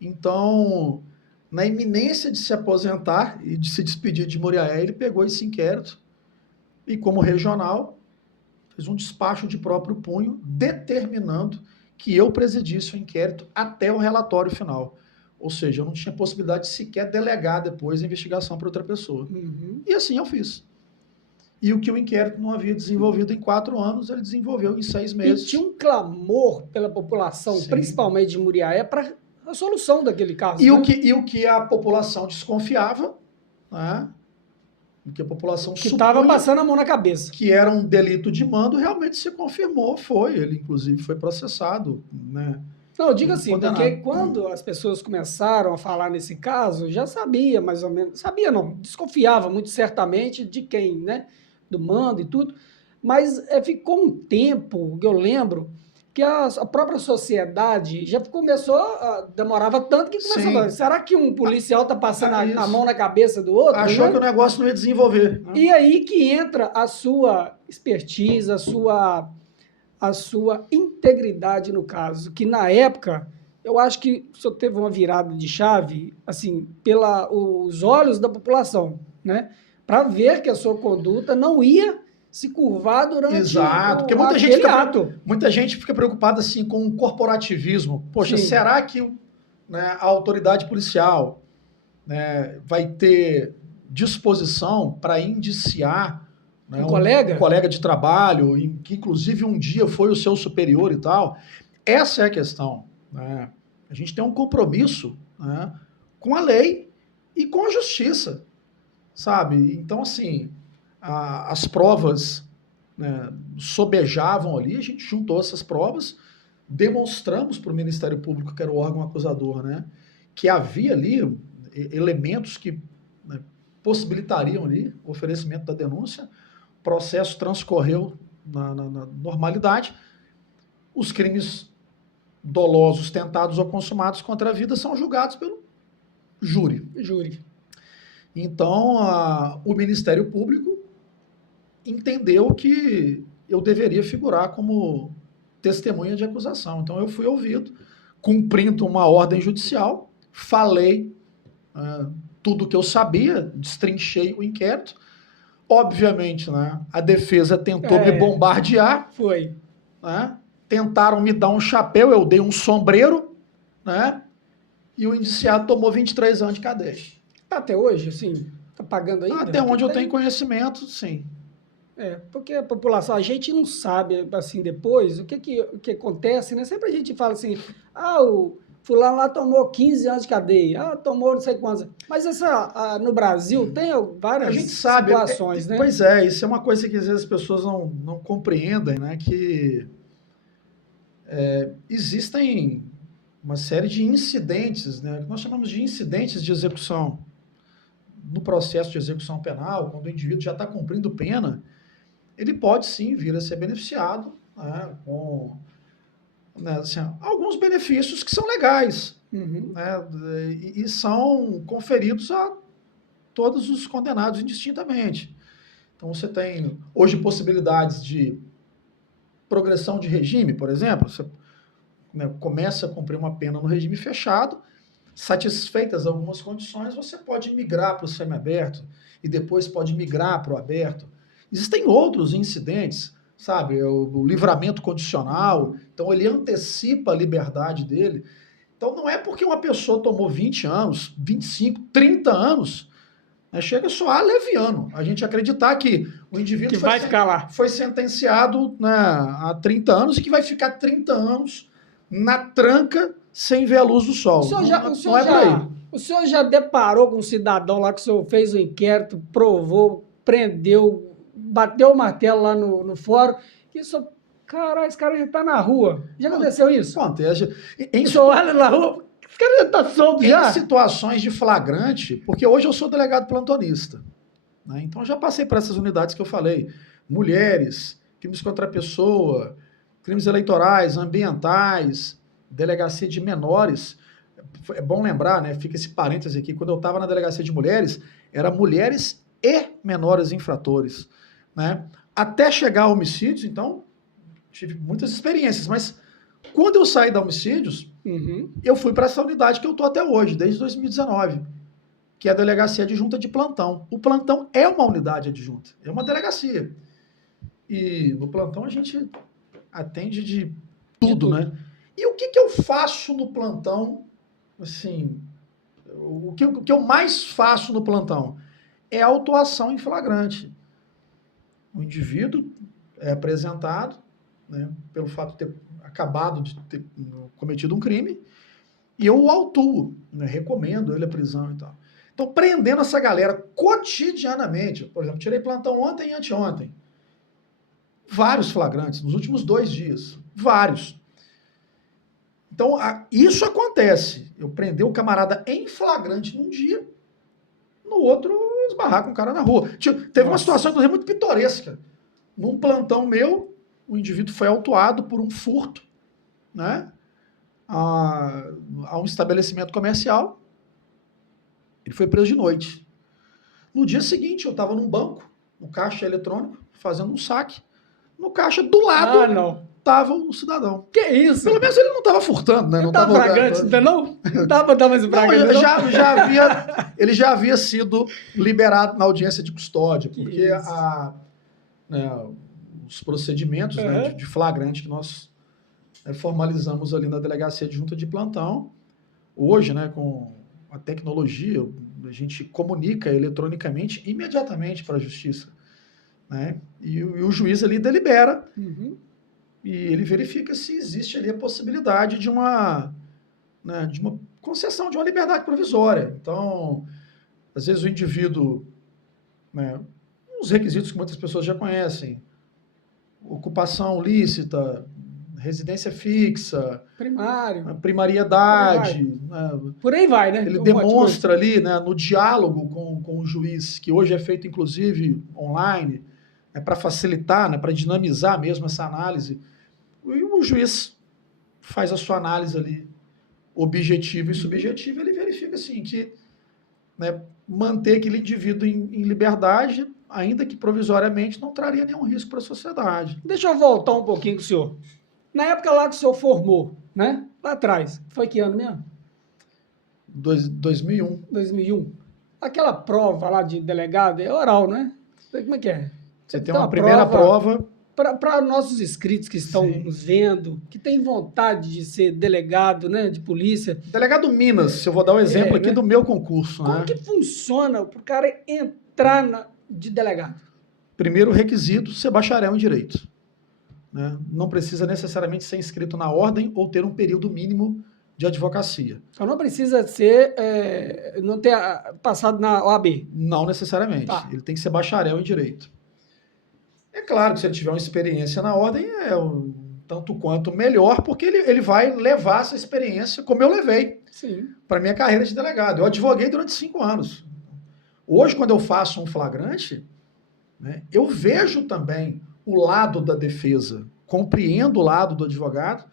Então, na iminência de se aposentar e de se despedir de Muriaé, ele pegou esse inquérito e, como regional, fez um despacho de próprio punho, determinando que eu presidisse o inquérito até o relatório final. Ou seja, eu não tinha possibilidade de sequer delegar depois a investigação para outra pessoa. E assim eu fiz. E o que o inquérito não havia desenvolvido em 4 anos, ele desenvolveu em 6 meses. E tinha um clamor pela população, sim, principalmente de Muriaé, para a solução daquele caso. E, né? o que a população desconfiava, né? O que a população que estava passando a mão na cabeça. Que era um delito de mando, realmente se confirmou, foi. Ele, inclusive, foi processado, né? Não, eu digo assim, porque quando as pessoas começaram a falar nesse caso, já sabia mais ou menos, sabia não, desconfiava muito certamente de quem, né, do mando e tudo, mas ficou um tempo, que eu lembro, que a própria sociedade já começou, demorava tanto que começou a falar, será que um policial está passando a mão na cabeça do outro? Achou, né, que o negócio não ia desenvolver. Né? E aí que entra a sua expertise, a sua integridade no caso, que na época, eu acho que o senhor teve uma virada de chave, assim, pelos olhos da população, né? Para ver que a sua conduta não ia se curvar durante porque muita gente fica preocupada assim, com o corporativismo. Poxa, sim, será que, né, a autoridade policial, né, vai ter disposição para indiciar, né, um colega de trabalho, que inclusive um dia foi o seu superior e tal? Essa é a questão. Né? A gente tem um compromisso, né, com a lei e com a justiça, sabe? Então, assim, as provas, né, sobejavam ali, a gente juntou essas provas, demonstramos para o Ministério Público, que era o órgão acusador, né, que havia ali elementos que, né, possibilitariam ali o oferecimento da denúncia. O processo transcorreu na normalidade. Os crimes dolosos, tentados ou consumados contra a vida são julgados pelo júri. Então, o Ministério Público entendeu que eu deveria figurar como testemunha de acusação. Então, eu fui ouvido, cumprindo uma ordem judicial, falei tudo o que eu sabia, destrinchei o inquérito, Obviamente, né, a defesa tentou me É. bombardear, Foi. né, tentaram me dar um chapéu, eu dei um sombreiro, né, e o indiciado tomou 23 anos de cadeia. Tá até hoje, assim? Tá pagando ainda? Até onde eu Porque tenho conhecimento, sim. porque a população, a gente não sabe, assim, depois, o que acontece, né? Sempre a gente fala assim, o fulano lá tomou 15 anos de cadeia, tomou não sei quantos. Mas no Brasil tem A várias gente sabe, situações, né? pois é, isso é uma coisa que às vezes as pessoas não compreendem, né, que existem uma série de incidentes, né, que nós chamamos de incidentes de execução no processo de execução penal, quando o indivíduo já está cumprindo pena, ele pode sim vir a ser beneficiado, né, com, né, assim, alguns benefícios que são legais, Uhum. né, e são conferidos a todos os condenados indistintamente. Então você tem hoje possibilidades de progressão de regime, por exemplo, você, né, começa a cumprir uma pena no regime fechado, satisfeitas algumas condições, você pode migrar para o semiaberto e depois pode migrar para o aberto. Existem outros incidentes, sabe? O livramento condicional, então ele antecipa a liberdade dele. Então não é porque uma pessoa tomou 20 anos, 25, 30 anos, né, chega a soar leviano. A gente acreditar que o indivíduo Que vai ficar lá. foi sentenciado, né, há 30 anos e que vai ficar 30 anos na tranca sem ver a luz do sol. O senhor já deparou com um cidadão lá que o senhor fez o inquérito, provou, prendeu, bateu o martelo lá no fórum, que o senhor, caralho, esse cara já tá na rua. Já aconteceu isso? Acontece. O senhor olha na rua, esse cara já tá solto já. Em situações de flagrante, porque hoje eu sou delegado plantonista, né? Então eu já passei por essas unidades que eu falei. Mulheres, crimes contra a pessoa, crimes eleitorais, ambientais, delegacia de menores. É bom lembrar, né? Fica esse parêntese aqui, quando eu estava na delegacia de mulheres, era mulheres e menores infratores, né? Até chegar a homicídios, então, tive muitas experiências, mas quando eu saí da homicídios, eu fui para essa unidade que eu estou até hoje, desde 2019, que é a delegacia adjunta de plantão. O plantão é uma unidade adjunta, é uma delegacia. E no plantão a gente atende de tudo, né? E o que eu faço no plantão, assim, o que eu mais faço no plantão é autuação em flagrante. O indivíduo é apresentado, né, pelo fato de ter acabado de ter cometido um crime, e eu o autuo, né, recomendo ele à prisão e tal. Então, prendendo essa galera cotidianamente, por exemplo, tirei plantão ontem e anteontem, vários flagrantes, nos últimos 2 dias, vários. Então, isso acontece. Eu prender o camarada em flagrante num dia, no outro, esbarrar com o cara na rua. Teve uma situação, inclusive, muito pitoresca. Num plantão meu, o indivíduo foi autuado por um furto, né, a um estabelecimento comercial. Ele foi preso de noite. No dia seguinte, eu estava num banco, no caixa eletrônico, fazendo um saque. No caixa, do lado, estava o cidadão. Que isso? Pelo menos ele não estava furtando, né? Não estava fragante, ainda não? Não dá para dar mais um fragante, não? Ele já havia sido liberado na audiência de custódia, porque os procedimentos, né, de flagrante que nós formalizamos ali na delegacia adjunta de plantão, hoje, né, com a tecnologia, a gente comunica eletronicamente imediatamente para a justiça, né? E o juiz ali delibera, e ele verifica se existe ali a possibilidade de uma concessão de uma liberdade provisória. Então, às vezes o indivíduo, né, uns requisitos que muitas pessoas já conhecem, ocupação lícita, residência fixa, primariedade. Por aí vai, né? Ele demonstra ali, né, no diálogo com o juiz, que hoje é feito inclusive online, para facilitar, né, para dinamizar mesmo essa análise. E o juiz faz a sua análise ali, objetiva e subjetiva, ele verifica assim que, né, manter aquele indivíduo em liberdade, ainda que provisoriamente, não traria nenhum risco para a sociedade. Deixa eu voltar um pouquinho com o senhor. Na época lá que o senhor formou, né? Lá atrás, foi que ano mesmo? 2001. 2001. Aquela prova lá de delegado é oral, né? Como é que é? Você tem uma primeira prova. Para nossos inscritos que estão Sim. nos vendo, que têm vontade de ser delegado, né, de polícia. Delegado Minas, eu vou dar um exemplo aqui, né, do meu concurso. Como, né, que funciona para o cara entrar de delegado? Primeiro requisito, ser bacharel em Direito. Né? Não precisa necessariamente ser inscrito na ordem ou ter um período mínimo de advocacia. Então não precisa ser, não ter passado na OAB? Não necessariamente. Tá. Ele tem que ser bacharel em Direito. É claro que se ele tiver uma experiência na ordem, é tanto quanto melhor, porque ele vai levar essa experiência como eu levei para a minha carreira de delegado. Eu advoguei durante 5 anos. Hoje, quando eu faço um flagrante, né, eu vejo também o lado da defesa, compreendo o lado do advogado.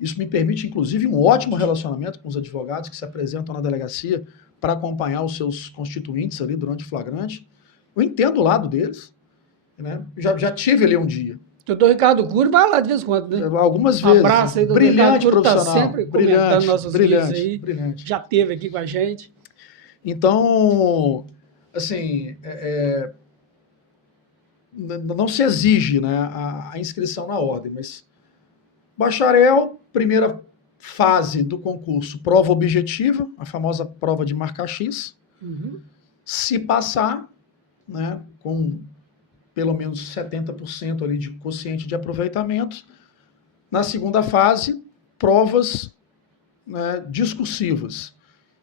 Isso me permite, inclusive, um ótimo relacionamento com os advogados que se apresentam na delegacia para acompanhar os seus constituintes ali durante o flagrante. Eu entendo o lado deles. Né? Já tive ali um dia. Doutor Ricardo Cury vai lá de vez em quando, né? Algumas vezes. Um abraço aí, doutor brilhante Ricardo profissional. Tá sempre comentando nossos vídeos aí. Brilhante. Já esteve aqui com a gente. Então, assim, não se exige, né, a inscrição na ordem, mas bacharel, primeira fase do concurso, prova objetiva, a famosa prova de marcar X. Se passar, né, com pelo menos 70% ali de quociente de aproveitamento. Na segunda fase, provas, né, discursivas.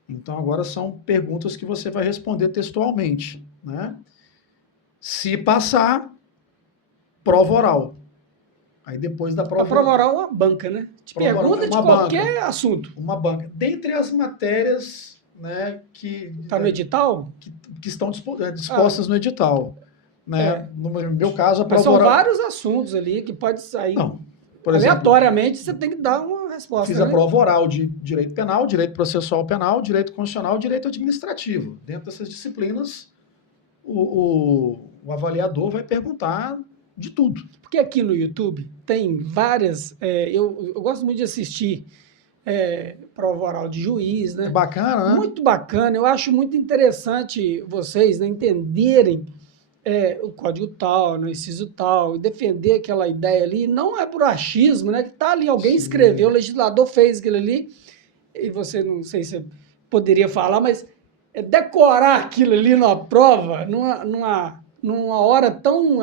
Então, agora são perguntas que você vai responder textualmente. Né? Se passar, prova oral. Aí depois da prova... A prova oral é uma banca, né? Te pergunta de qualquer assunto. Uma banca. Dentre as matérias, né, que... Está no edital? Que estão dispostas no edital. Né? No meu caso, a prova são oral... vários assuntos ali que pode sair. Não. Por aleatoriamente, exemplo, você tem que dar uma resposta. Fiz a prova oral de direito penal, direito processual penal, direito constitucional, direito administrativo. Dentro dessas disciplinas, o avaliador vai perguntar de tudo. Porque aqui no YouTube tem várias... eu gosto muito de assistir prova oral de juiz, né? É bacana, né? Muito bacana. Eu acho muito interessante vocês, né, entenderem o código tal, no inciso tal, e defender aquela ideia ali, não é por achismo, né? Que tá ali, alguém escreveu, o legislador fez aquilo ali, e você, não sei se você poderia falar, mas decorar aquilo ali numa prova, numa hora tão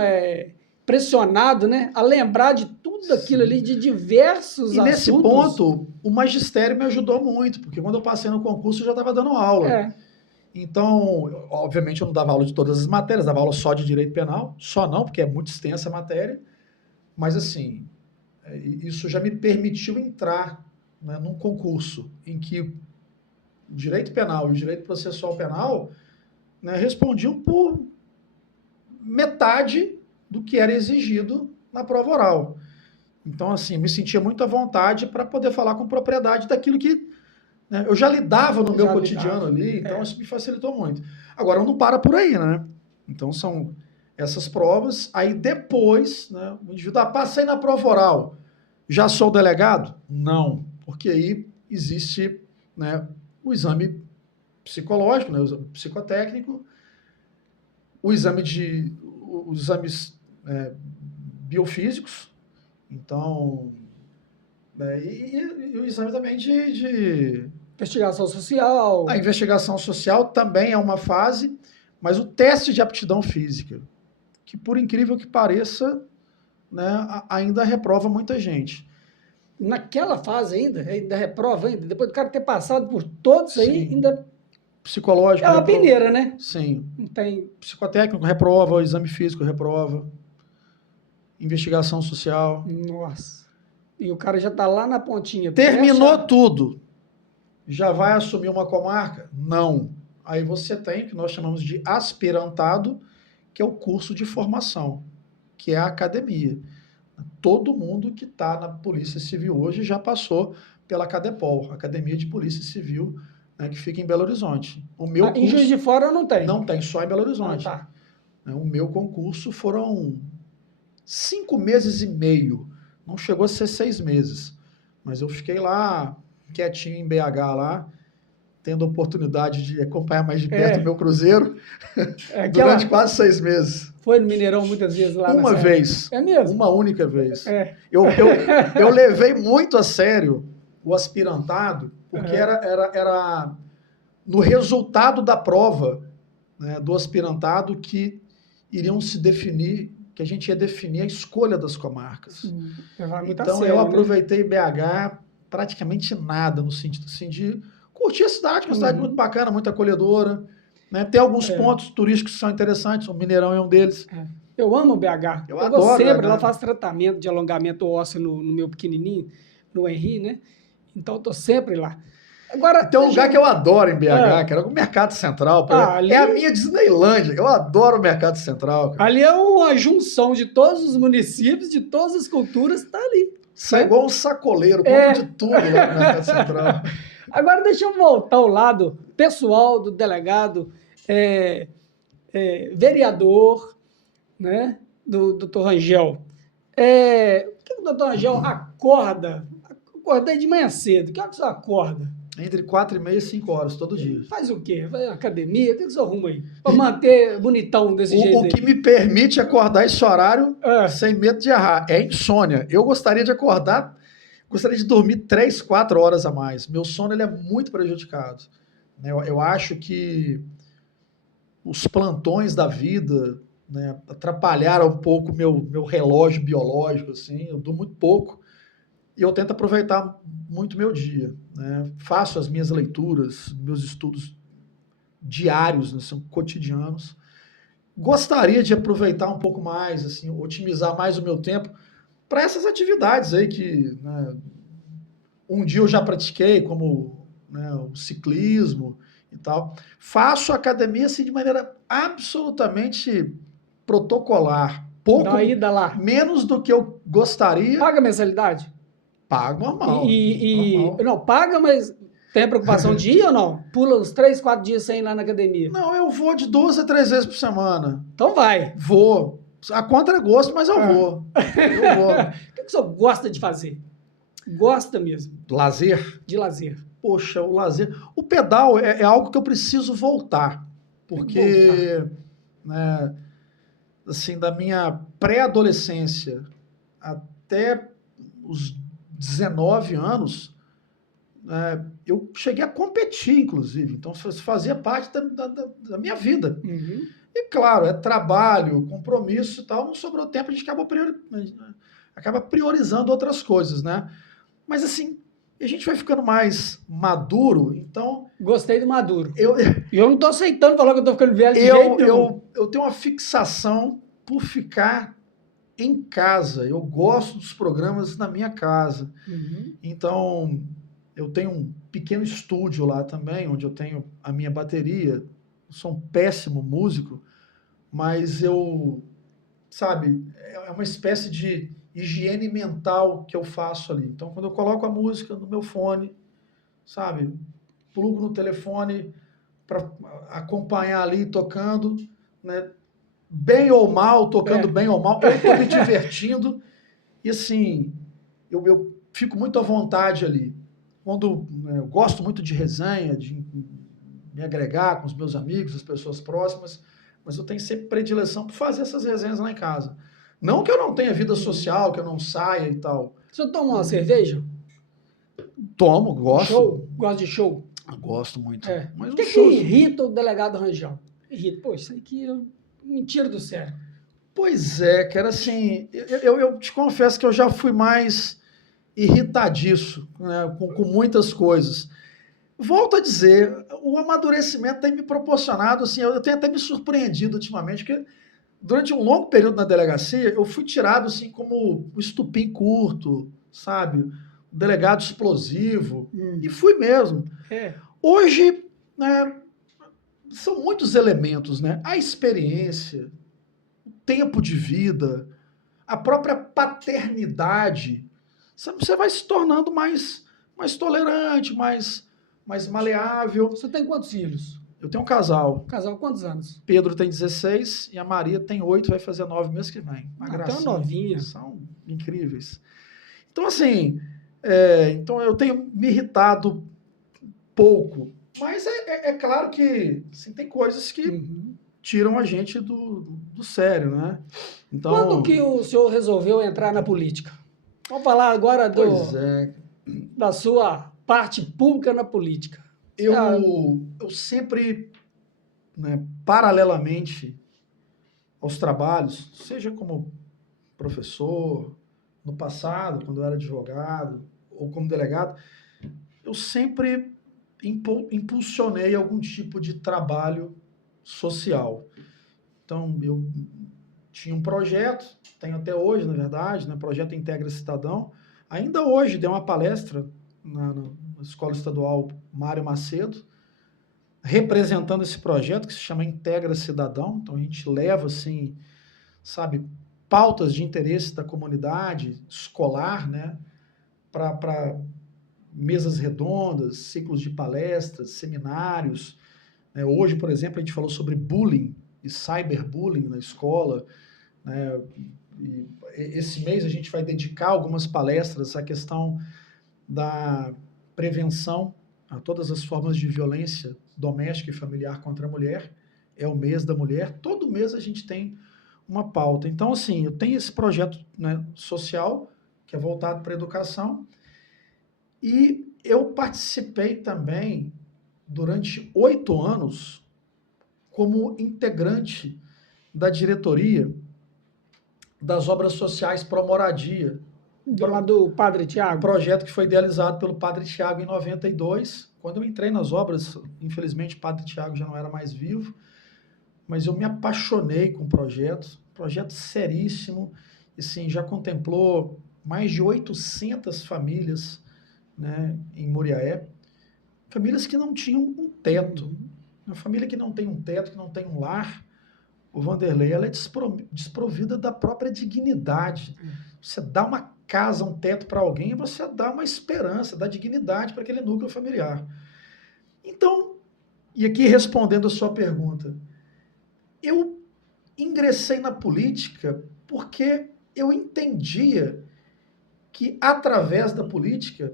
pressionado, né? A lembrar de tudo aquilo ali, de diversos assuntos. E nesse ponto, o magistério me ajudou muito, porque quando eu passei no concurso, eu já estava dando aula. Então, obviamente, eu não dava aula de todas as matérias, dava aula só de direito penal, só não, porque é muito extensa a matéria, mas assim, isso já me permitiu entrar, né, num concurso em que o direito penal e o direito processual penal, né, respondiam por metade do que era exigido na prova oral. Então, assim, me sentia muito à vontade para poder falar com propriedade daquilo que eu já lidava no meu cotidiano ali, então isso me facilitou muito. Agora, não para por aí, né? Então, são essas provas. Aí, depois, né, o indivíduo, passei na prova oral, já sou delegado? Não, porque aí existe, né, o exame psicológico, né, o exame psicotécnico, os exames biofísicos, então... E o exame também de... Investigação social. A investigação social também é uma fase, mas o teste de aptidão física, que por incrível que pareça, né, ainda reprova muita gente. Naquela fase ainda reprova ainda? Depois do cara ter passado por todos aí, ainda... Psicológico. É uma peneira, né? Sim. Não tem... Psicotécnico reprova, o exame físico reprova, investigação social. Nossa. E o cara já está lá na pontinha. Terminou tudo. Já vai assumir uma comarca? Não. Aí você tem o que nós chamamos de aspirantado, que é o curso de formação, que é a academia. Todo mundo que está na Polícia Civil hoje já passou pela Cadepol, Academia de Polícia Civil, né, que fica em Belo Horizonte. O meu curso, em Juiz de Fora não tem? Não tem, só em Belo Horizonte. Tá. O meu concurso foram 5 meses e meio. Não chegou a ser 6 meses. Mas eu fiquei lá, quietinho em BH lá, tendo a oportunidade de acompanhar mais de perto o meu Cruzeiro Aquela... durante quase 6 meses. Foi no Mineirão muitas vezes lá Uma vez. É mesmo? Uma única vez. Eu levei muito a sério o aspirantado, porque era no resultado da prova, né, do aspirantado que iriam se definir, que a gente ia definir a escolha das comarcas. Então, sério, eu aproveitei BH praticamente nada, no sentido assim, de curtir a cidade, que é uma cidade muito bacana, muito acolhedora. Né? Tem alguns pontos turísticos que são interessantes, o Mineirão é um deles. Eu amo BH. Eu adoro vou sempre, BH. Ela faz tratamento de alongamento ósseo no meu pequenininho, no Henri, né? Então, eu tô sempre lá. Agora, tem um lugar que eu adoro em BH, cara, o Mercado Central. Ali... É a minha Disneylândia. Eu adoro o Mercado Central. Cara. Ali é uma junção de todos os municípios, de todas as culturas, tá ali. Isso é igual um sacoleiro, compra de tudo lá no Mercado Central. Agora, deixa eu voltar ao lado pessoal do delegado, vereador, né, do Dr. Rangel. Por que o Dr. Rangel acorda? Acordei de manhã cedo. Que hora que você acorda? Entre 4h30 e 5 horas, todo dia. Faz o quê? Vai na academia? O que você arruma aí? Pra manter bonitão desse jeito aí. O que me permite acordar esse horário sem medo de errar é insônia. Eu gostaria de acordar, gostaria de dormir 3, 4 horas a mais. Meu sono ele é muito prejudicado. Eu acho que os plantões da vida, né, atrapalharam um pouco meu relógio biológico. Assim, eu durmo muito pouco. E eu tento aproveitar muito meu dia. Né? Faço as minhas leituras, meus estudos diários, né? São cotidianos. Gostaria de aproveitar um pouco mais, assim, otimizar mais o meu tempo para essas atividades aí que, né, um dia eu já pratiquei, como, né, o ciclismo e tal. Faço academia assim, de maneira absolutamente protocolar. Pouco, lá. menos do que eu gostaria. Paga mensalidade? Pago normal. Não, paga, mas tem preocupação de ir ou não? Pula uns 3, 4 dias sem ir lá na academia? Não, eu vou de 2 a 3 vezes por semana. Então vai. Vou. A conta é gosto, mas eu vou. Eu vou. O que o senhor gosta de fazer? Gosta mesmo? Lazer? De lazer. Poxa, o lazer... O pedal é algo que eu preciso voltar. Porque, né, assim, da minha pré-adolescência até os 19 anos, eu cheguei a competir, inclusive. Então, fazia parte da minha vida. Uhum. E, claro, é trabalho, compromisso e tal. Não sobrou tempo, a gente acaba priorizando outras coisas, né? Mas, assim, a gente vai ficando mais maduro, então... Gostei do maduro. Eu não tô aceitando falar que eu tô ficando velho de jeito nenhum. Eu tenho uma fixação por ficar em casa. Eu gosto dos programas na minha casa. Uhum. Então, eu tenho um pequeno estúdio lá também, onde eu tenho a minha bateria. Eu sou um péssimo músico, mas sabe, é uma espécie de higiene mental que eu faço ali. Então, quando eu coloco a música no meu fone, sabe, plugo no telefone para acompanhar ali tocando, né? Bem ou mal, tocando bem ou mal, eu estou me divertindo e assim, eu fico muito à vontade ali. Quando eu gosto muito de resenha, de me agregar com os meus amigos, as pessoas próximas, mas eu tenho sempre predileção por fazer essas resenhas lá em casa. Não que eu não tenha vida social, que eu não saia e tal. Você toma uma cerveja? Tomo, gosto. Show? Gosto de show? Gosto muito. Mas o que irrita o delegado Rangel? Irrita. Pô, isso aqui é mentira do sério. Pois é, cara, assim, eu te confesso que eu já fui mais irritadiço, né, com muitas coisas. Volto a dizer, o amadurecimento tem me proporcionado, assim, eu tenho até me surpreendido ultimamente, porque durante um longo período na delegacia, eu fui tirado, assim, como o estupim curto, sabe? O delegado explosivo, e fui mesmo. Hoje, né, são muitos elementos, né? A experiência, o tempo de vida, a própria paternidade. Você vai se tornando mais tolerante, mais maleável. Você tem quantos filhos? Eu tenho um casal. Casal, quantos anos? Pedro tem 16 e a Maria tem 8, vai fazer 9 mês que vem. Uma gracinha. Tão novinha. São incríveis. Então, assim, então eu tenho me irritado pouco Mas é claro que assim, tem coisas que tiram a gente do sério, né? Quando Então, que o senhor resolveu entrar na política? Vamos falar agora pois é, da sua parte pública na política. eu sempre, né, paralelamente aos trabalhos, seja como professor, no passado, quando eu era advogado, ou como delegado, eu sempre impulsionei algum tipo de trabalho social. Então, eu tinha um projeto, tenho até hoje, na verdade, né, projeto Integra Cidadão. Ainda hoje dei uma palestra na Escola Estadual Mário Macedo, representando esse projeto que se chama Integra Cidadão. Então, a gente leva, assim, sabe, pautas de interesse da comunidade escolar, né, para mesas redondas, ciclos de palestras, seminários. Hoje, por exemplo, a gente falou sobre bullying e cyberbullying na escola. Né? E esse mês a gente vai dedicar algumas palestras à questão da prevenção a todas as formas de violência doméstica e familiar contra a mulher. É o mês da mulher. Todo mês a gente tem uma pauta. Então, assim, eu tenho esse projeto, né, social, que é voltado para a educação, e eu participei também, durante 8 anos, como integrante da diretoria das obras sociais Pro Moradia. Do lado do Padre Um Tiago? projeto que foi idealizado pelo Padre Tiago em 92. Quando eu entrei nas obras, infelizmente o Padre Tiago já não era mais vivo, mas eu me apaixonei com o projeto seríssimo, e sim, já contemplou mais de 800 famílias, né, em Muriaé, famílias que não tinham um teto. Uma família que não tem um teto, que não tem um lar, o Vanderlei, ela é desprovida da própria dignidade. Você dá uma casa, um teto para alguém, e você dá uma esperança, dá dignidade para aquele núcleo familiar. Então, e aqui respondendo a sua pergunta, eu ingressei na política porque eu entendia que, através da política,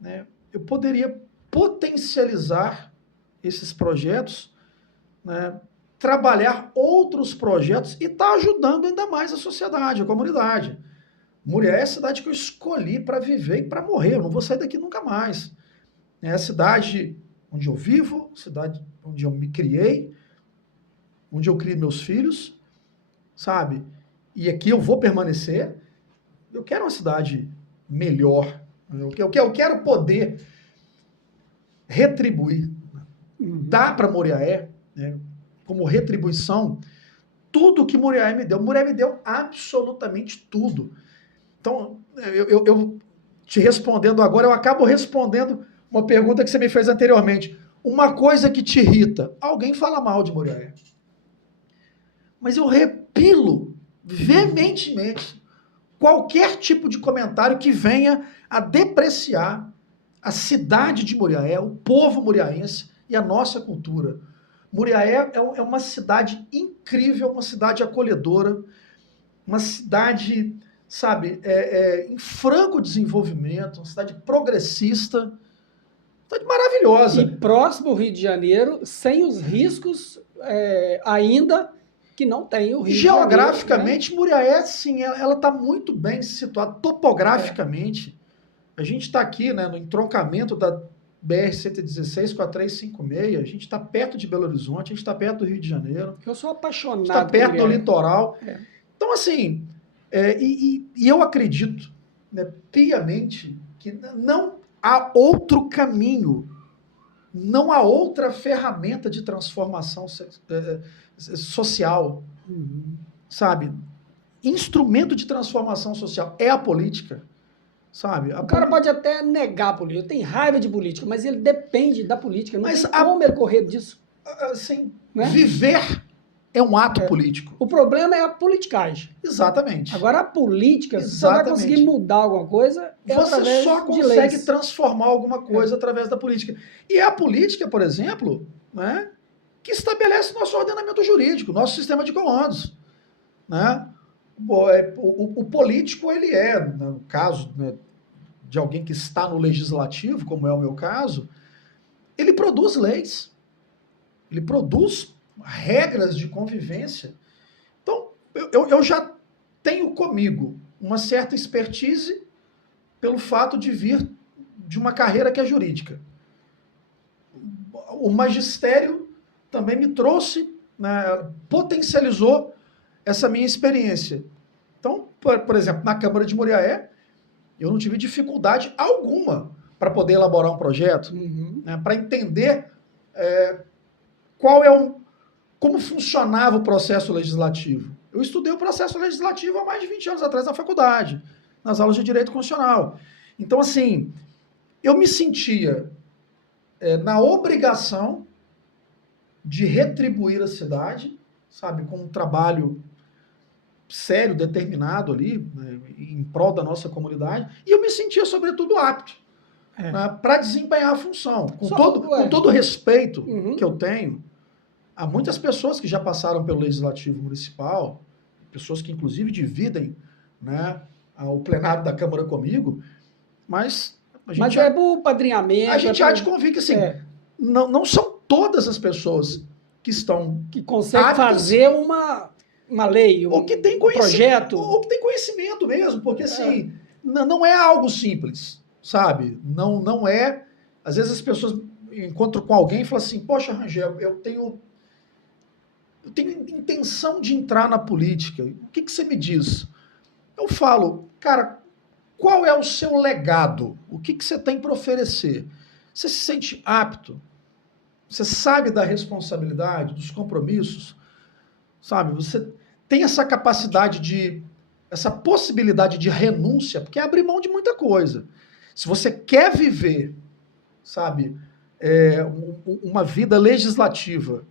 né, eu poderia potencializar esses projetos, né, trabalhar outros projetos e estar ajudando ainda mais a sociedade, a comunidade. Muriaé é a cidade que eu escolhi para viver e para morrer, eu não vou sair daqui nunca mais. É a cidade onde eu vivo, cidade onde eu me criei, onde eu criei meus filhos, sabe? E aqui eu vou permanecer. Eu quero uma cidade melhor. Eu quero poder retribuir, dar para Muriaé, né, como retribuição, tudo que Muriaé me deu. Muriaé me deu absolutamente tudo. Então, eu te respondendo agora, eu acabo respondendo uma pergunta que você me fez anteriormente. Uma coisa que te irrita, alguém fala mal de Muriaé. Mas eu repilo veementemente qualquer tipo de comentário que venha a depreciar a cidade de Muriaé, o povo muriaense e a nossa cultura. Muriaé é uma cidade incrível, uma cidade acolhedora, uma cidade, sabe, em franco desenvolvimento, uma cidade progressista, uma cidade maravilhosa. E próximo ao Rio de Janeiro, sem os riscos ainda que não tem o Rio Geograficamente, de Janeiro, Muriaé, sim, ela está muito bem situada, topograficamente. A gente está aqui, né, no entroncamento da BR-116 com a 356, a gente está perto de Belo Horizonte, a gente está perto do Rio de Janeiro. Eu sou apaixonado está perto do litoral. É. Então, assim, e eu acredito, né, piamente que não há outro caminho, não há outra ferramenta de transformação social, sabe? Instrumento de transformação social é a política, sabe? O cara pode até negar a política, tem raiva de política, mas ele depende da política, não tem como ele correr disso. Assim, né? Viver é um ato político. O problema é a politicagem. Exatamente. Agora, a política, se você vai conseguir mudar alguma coisa, você só consegue transformar alguma coisa através da política. E é a política, por exemplo, né, que estabelece nosso ordenamento jurídico, nosso sistema de comandos. Né? O político, ele no caso, né, de alguém que está no legislativo, como é o meu caso, ele produz leis, ele produz regras de convivência. Então, eu já tenho comigo uma certa expertise pelo fato de vir de uma carreira que é jurídica. O magistério também me trouxe, né, potencializou essa minha experiência. Então, por exemplo, na Câmara de Muriaé, eu não tive dificuldade alguma para poder elaborar um projeto, né, para entender como funcionava o processo legislativo. Eu estudei o processo legislativo há mais de 20 anos atrás na faculdade, nas aulas de Direito Constitucional. Então, assim, eu me sentia na obrigação de retribuir a cidade, sabe, com um trabalho sério, determinado ali, né, em prol da nossa comunidade, e eu me sentia, sobretudo, apto né, para desempenhar a função. Com todo o respeito que eu tenho há muitas pessoas que já passaram pelo Legislativo Municipal, pessoas que, inclusive, dividem, né, o plenário da Câmara comigo, mas é por padrinhamento. A gente há de convir que, assim, não são todas as pessoas que estão que conseguem fazer uma lei, ou que tem projeto. Ou que tem conhecimento mesmo, porque, assim, não é algo simples, sabe? Não é... Às vezes as pessoas encontram com alguém e falam assim, poxa, Rangel, eu tenho intenção de entrar na política. O que você me diz? Eu falo, cara, qual é o seu legado? O que você tem para oferecer? Você se sente apto? Você sabe da responsabilidade, dos compromissos? Sabe? Você tem essa capacidade essa possibilidade de renúncia, porque é abrir mão de muita coisa. Se você quer viver, sabe, uma vida legislativa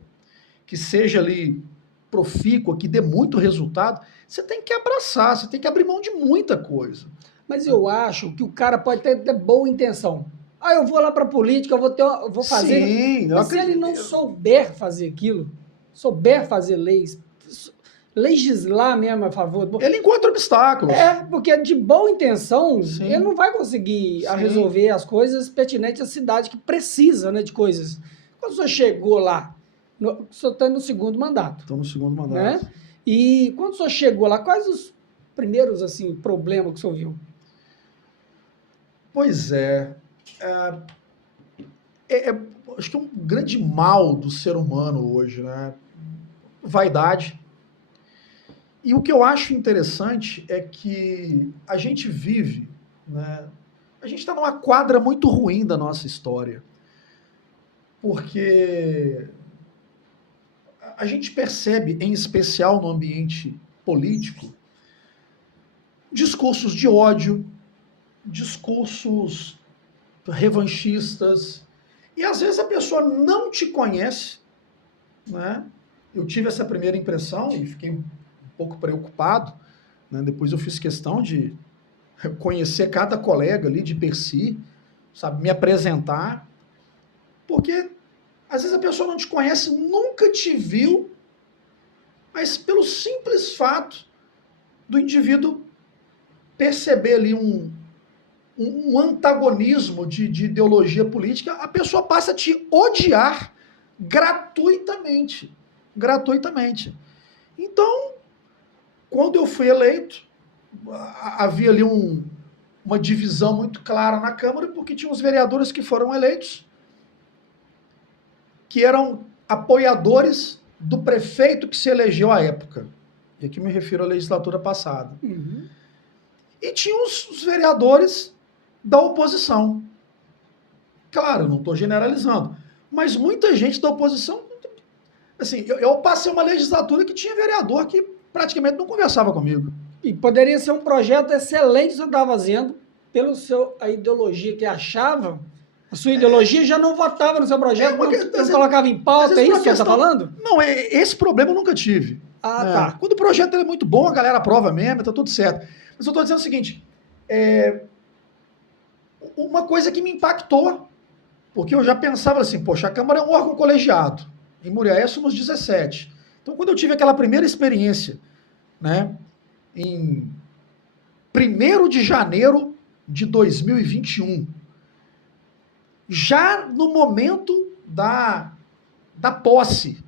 que seja ali profícua, que dê muito resultado, você tem que abraçar, você tem que abrir mão de muita coisa. Mas eu acho que o cara pode ter boa intenção. Eu vou lá para a política, eu vou fazer... Sim, mas se ele não souber fazer aquilo, souber fazer leis, legislar mesmo a favor... Ele encontra obstáculos. Porque de boa intenção, Sim. ele não vai conseguir resolver as coisas pertinentes à cidade que precisa, né, de coisas. Quando o senhor chegou lá, o senhor está no segundo mandato. Estou no segundo mandato. Né? E quando o senhor chegou lá, quais os primeiros assim, problemas que o senhor viu? Pois acho que é um grande mal do ser humano hoje, né? Vaidade. E o que eu acho interessante é que a gente vive, né? A gente está numa quadra muito ruim da nossa história. Porque a gente percebe, em especial no ambiente político, discursos de ódio, discursos revanchistas, e às vezes a pessoa não te conhece, né? Eu tive essa primeira impressão e fiquei um pouco preocupado, né? Depois eu fiz questão de conhecer cada colega ali de per si, sabe, me apresentar, porque às vezes a pessoa não te conhece, nunca te viu, mas pelo simples fato do indivíduo perceber ali um antagonismo de ideologia política, a pessoa passa a te odiar gratuitamente. Gratuitamente. Então, quando eu fui eleito, havia ali uma divisão muito clara na Câmara, porque tinha uns vereadores que foram eleitos, que eram apoiadores do prefeito que se elegeu à época. E aqui me refiro à legislatura passada. E tinha os vereadores da oposição. Claro, eu não estou generalizando, mas muita gente da oposição... Assim, eu passei uma legislatura que tinha vereador que praticamente não conversava comigo. E poderia ser um projeto excelente que você estava fazendo, a ideologia que achava, a sua ideologia já não votava no seu projeto, não colocava em pauta, é isso que você está falando? Não, esse problema eu nunca tive. Tá. Quando o projeto é muito bom, a galera aprova mesmo, está tudo certo. Mas eu estou dizendo o seguinte, uma coisa que me impactou, porque eu já pensava assim, poxa, a Câmara é um órgão colegiado, em Muriaé somos 17. Então, quando eu tive aquela primeira experiência, né, em 1º de janeiro de 2021, já no momento da posse,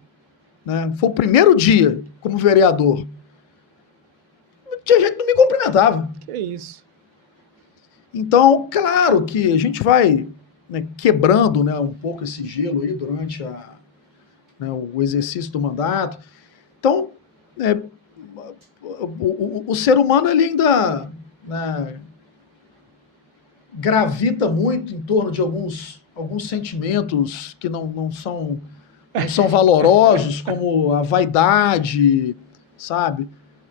né? Foi o primeiro dia como vereador. Tinha gente que não me cumprimentava. Que isso. Então, claro que a gente vai, né, quebrando, né, um pouco esse gelo aí durante né, o exercício do mandato. Então, o ser humano ele ainda, né, gravita muito em torno de alguns sentimentos que não são valorosos, como a vaidade, sabe?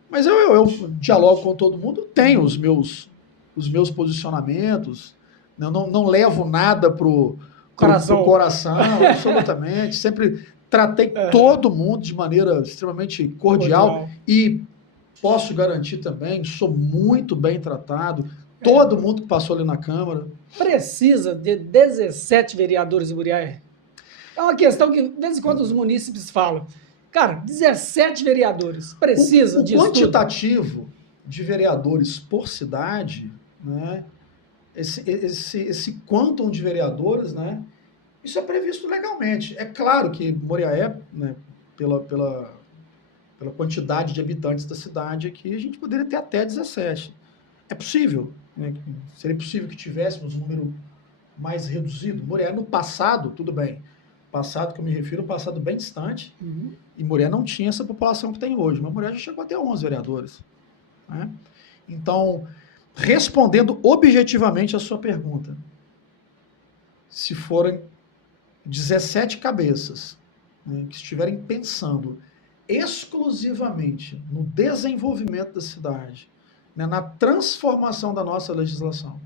Mas eu dialogo com todo mundo, tenho os meus posicionamentos, né? Eu não levo nada pro coração, absolutamente. Sempre tratei todo mundo de maneira extremamente cordial e posso garantir também, sou muito bem tratado. Todo mundo que passou ali na Câmara. Precisa de 17 vereadores em Muriaé? É uma questão que, de vez em quando, os munícipes falam. Cara, 17 vereadores, precisa disso. O quantitativo de vereadores por cidade, né, esse quantum de vereadores, né, isso é previsto legalmente. É claro que Muriaé, né, pela quantidade de habitantes da cidade aqui, a gente poderia ter até 17. É possível, né? Seria possível que tivéssemos um número mais reduzido. Muriaé, no passado, tudo bem. Passado que eu me refiro, passado bem distante, e Muriaé não tinha essa população que tem hoje, mas Muriaé já chegou a ter 11 vereadores. Né? Então, respondendo objetivamente a sua pergunta, se forem 17 cabeças, né, que estiverem pensando exclusivamente no desenvolvimento da cidade, né, na transformação da nossa legislação,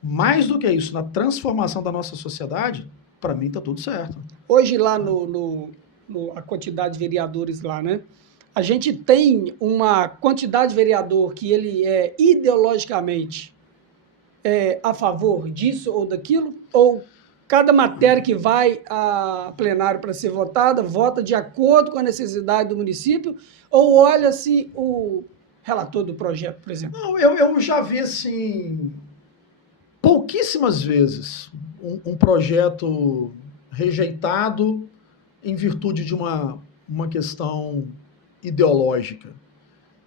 mais do que isso, na transformação da nossa sociedade, para mim está tudo certo. Hoje lá a quantidade de vereadores lá, né? A gente tem uma quantidade de vereador que ele é ideologicamente a favor disso ou daquilo, ou cada matéria que vai a plenário para ser votada, vota de acordo com a necessidade do município, ou olha-se o relator do projeto, por exemplo? Não, eu já vi, assim, pouquíssimas vezes um projeto rejeitado em virtude de uma questão ideológica.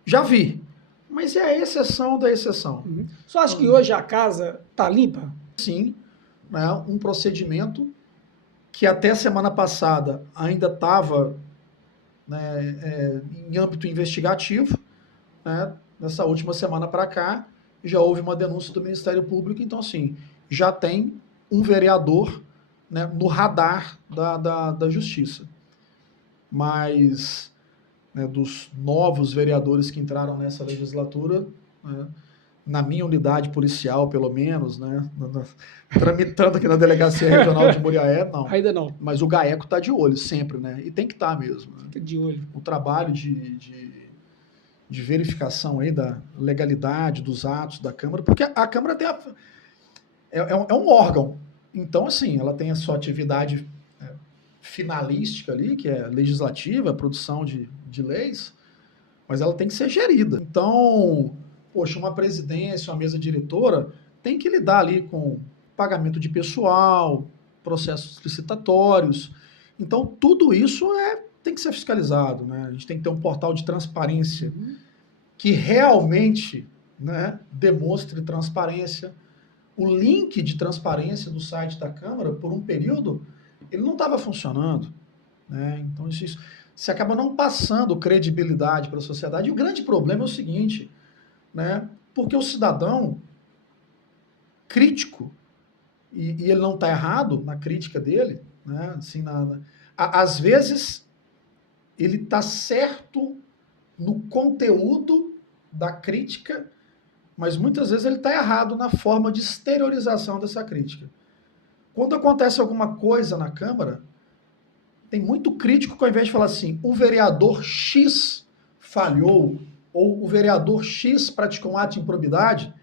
Já vi, mas é a exceção da exceção. Só acha que hoje a casa está limpa? Sim, né, um procedimento que até semana passada ainda estava, né, em âmbito investigativo, né, nessa última semana para cá, já houve uma denúncia do Ministério Público, então, assim, já tem um vereador, né, no radar da Justiça. Mas, né, dos novos vereadores que entraram nessa legislatura, né, na minha unidade policial, pelo menos, né, tramitando aqui na Delegacia Regional de Muriaé, não. Ainda não. Mas o GAECO está de olho sempre, né? E tem que estar mesmo. Né? De olho. O trabalho de verificação aí da legalidade dos atos da Câmara, porque a Câmara tem é um órgão. Então, assim, ela tem a sua atividade finalística ali, que é legislativa, a produção de leis, mas ela tem que ser gerida. Então, poxa, uma presidência, uma mesa diretora tem que lidar ali com pagamento de pessoal, processos licitatórios. Então, tudo isso tem que ser fiscalizado, né? A gente tem que ter um portal de transparência que realmente, né, demonstre transparência. O link de transparência do site da Câmara, por um período, ele não estava funcionando. Né? Então, isso você acaba não passando credibilidade para a sociedade. E o grande problema é o seguinte, né? Porque o cidadão crítico, e ele não está errado na crítica dele, né? Assim, às vezes ele está certo no conteúdo da crítica, mas muitas vezes ele está errado na forma de exteriorização dessa crítica. Quando acontece alguma coisa na Câmara, tem muito crítico que ao invés de falar assim, o vereador X falhou, ou o vereador X praticou um ato de improbidade,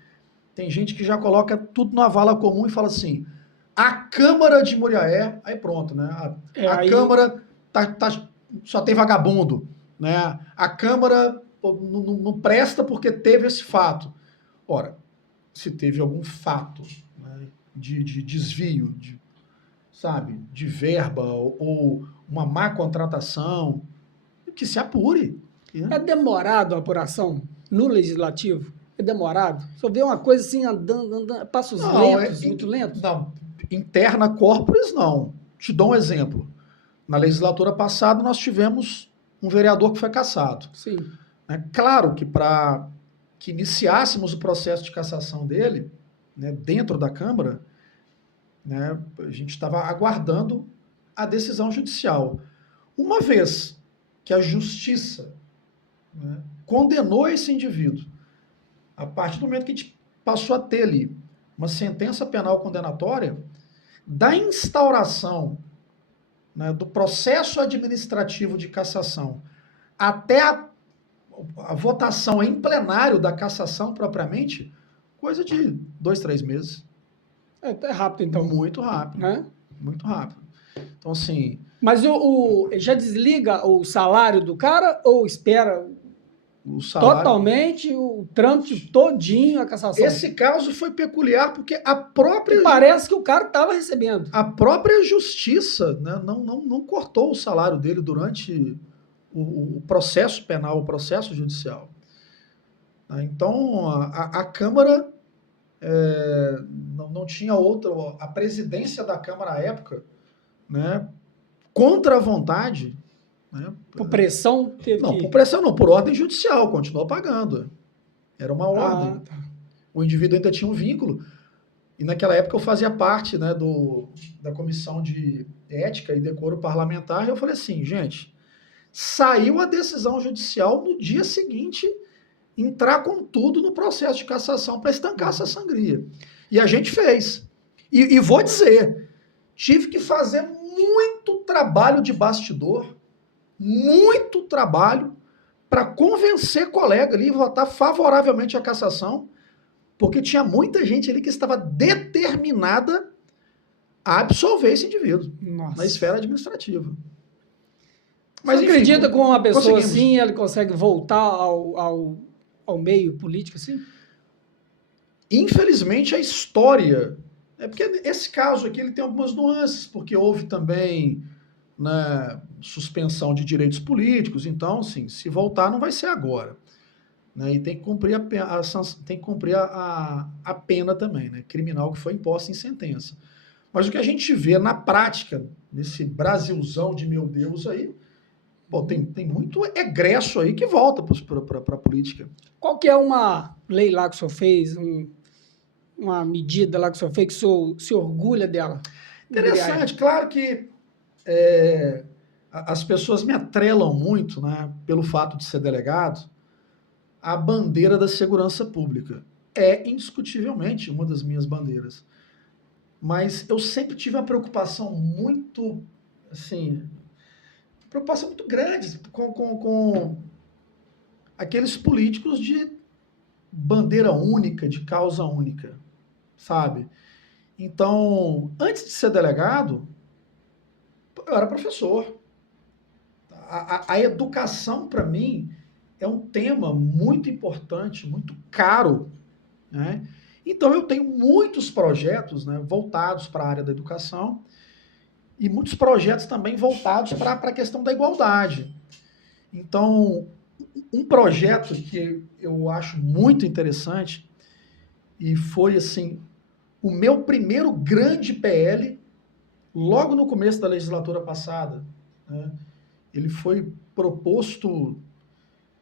tem gente que já coloca tudo numa vala comum e fala assim, a Câmara de Muriaé, aí pronto, né? A Câmara só tem vagabundo, né? A Câmara não presta porque teve esse fato. Ora, se teve algum fato, né, de desvio, de sabe, de verba ou uma má contratação, que se apure. É demorado a apuração no legislativo? É demorado? Só vê uma coisa assim andando, passos Não, lentos, muito lentos? não, interna corporis não. Te dou um exemplo. Na legislatura passada nós tivemos um vereador que foi cassado. Sim. Né? Claro que para que iniciássemos o processo de cassação dele, né, dentro da Câmara, né, a gente estava aguardando a decisão judicial. Uma vez que a justiça, né, condenou esse indivíduo, a partir do momento que a gente passou a ter ali uma sentença penal condenatória, da instauração, né, do processo administrativo de cassação até a votação em plenário da cassação propriamente, coisa de 2, 3 meses. É rápido, então. Muito rápido. Né? Muito rápido. Então, assim... Mas já desliga o salário do cara ou espera o salário... totalmente o trâmite todinho, a cassação? Esse caso foi peculiar porque a própria... E parece que o cara estava recebendo. A própria justiça, né, não cortou o salário dele durante o processo penal, o processo judicial. Então, a Câmara não tinha outra... A presidência da Câmara à época, né, contra a vontade... Né, por pressão? por pressão não, por ordem judicial, continuou pagando. Era uma ordem. Tá. O indivíduo ainda tinha um vínculo. E naquela época eu fazia parte, né, da Comissão de Ética e Decoro Parlamentar, e eu falei assim, gente, saiu a decisão judicial no dia seguinte, entrar com tudo no processo de cassação para estancar essa sangria. E a gente fez. E vou dizer, tive que fazer muito trabalho de bastidor, muito trabalho para convencer colega ali a votar favoravelmente à cassação, porque tinha muita gente ali que estava determinada a absolver esse indivíduo. Nossa. Na esfera administrativa. Mas você acredita que com uma pessoa assim, ele consegue voltar ao meio político assim? Infelizmente, a história... porque esse caso aqui ele tem algumas nuances, porque houve também, né, suspensão de direitos políticos, então, assim, se voltar não vai ser agora. Né, e tem que cumprir a pena também, né, criminal que foi imposta em sentença. Mas o que a gente vê na prática, nesse Brasilzão de meu Deus aí, pô, tem muito egresso aí que volta para a política. Qual que é uma lei lá que o senhor fez, uma medida lá que o senhor fez, que o senhor se orgulha dela? Interessante, claro que as pessoas me atrelam muito, né, pelo fato de ser delegado, a bandeira da segurança pública. É indiscutivelmente uma das minhas bandeiras. Mas eu sempre tive uma preocupação muito, assim, preocupação muito grande com aqueles políticos de bandeira única, de causa única, sabe? Então, antes de ser delegado, eu era professor. A educação, para mim, é um tema muito importante, muito caro, né? Então, eu tenho muitos projetos, né, voltados para a área da educação e muitos projetos também voltados para a questão da igualdade. Então, um projeto que eu acho muito interessante e foi, assim, o meu primeiro grande PL, logo no começo da legislatura passada, né, ele foi proposto,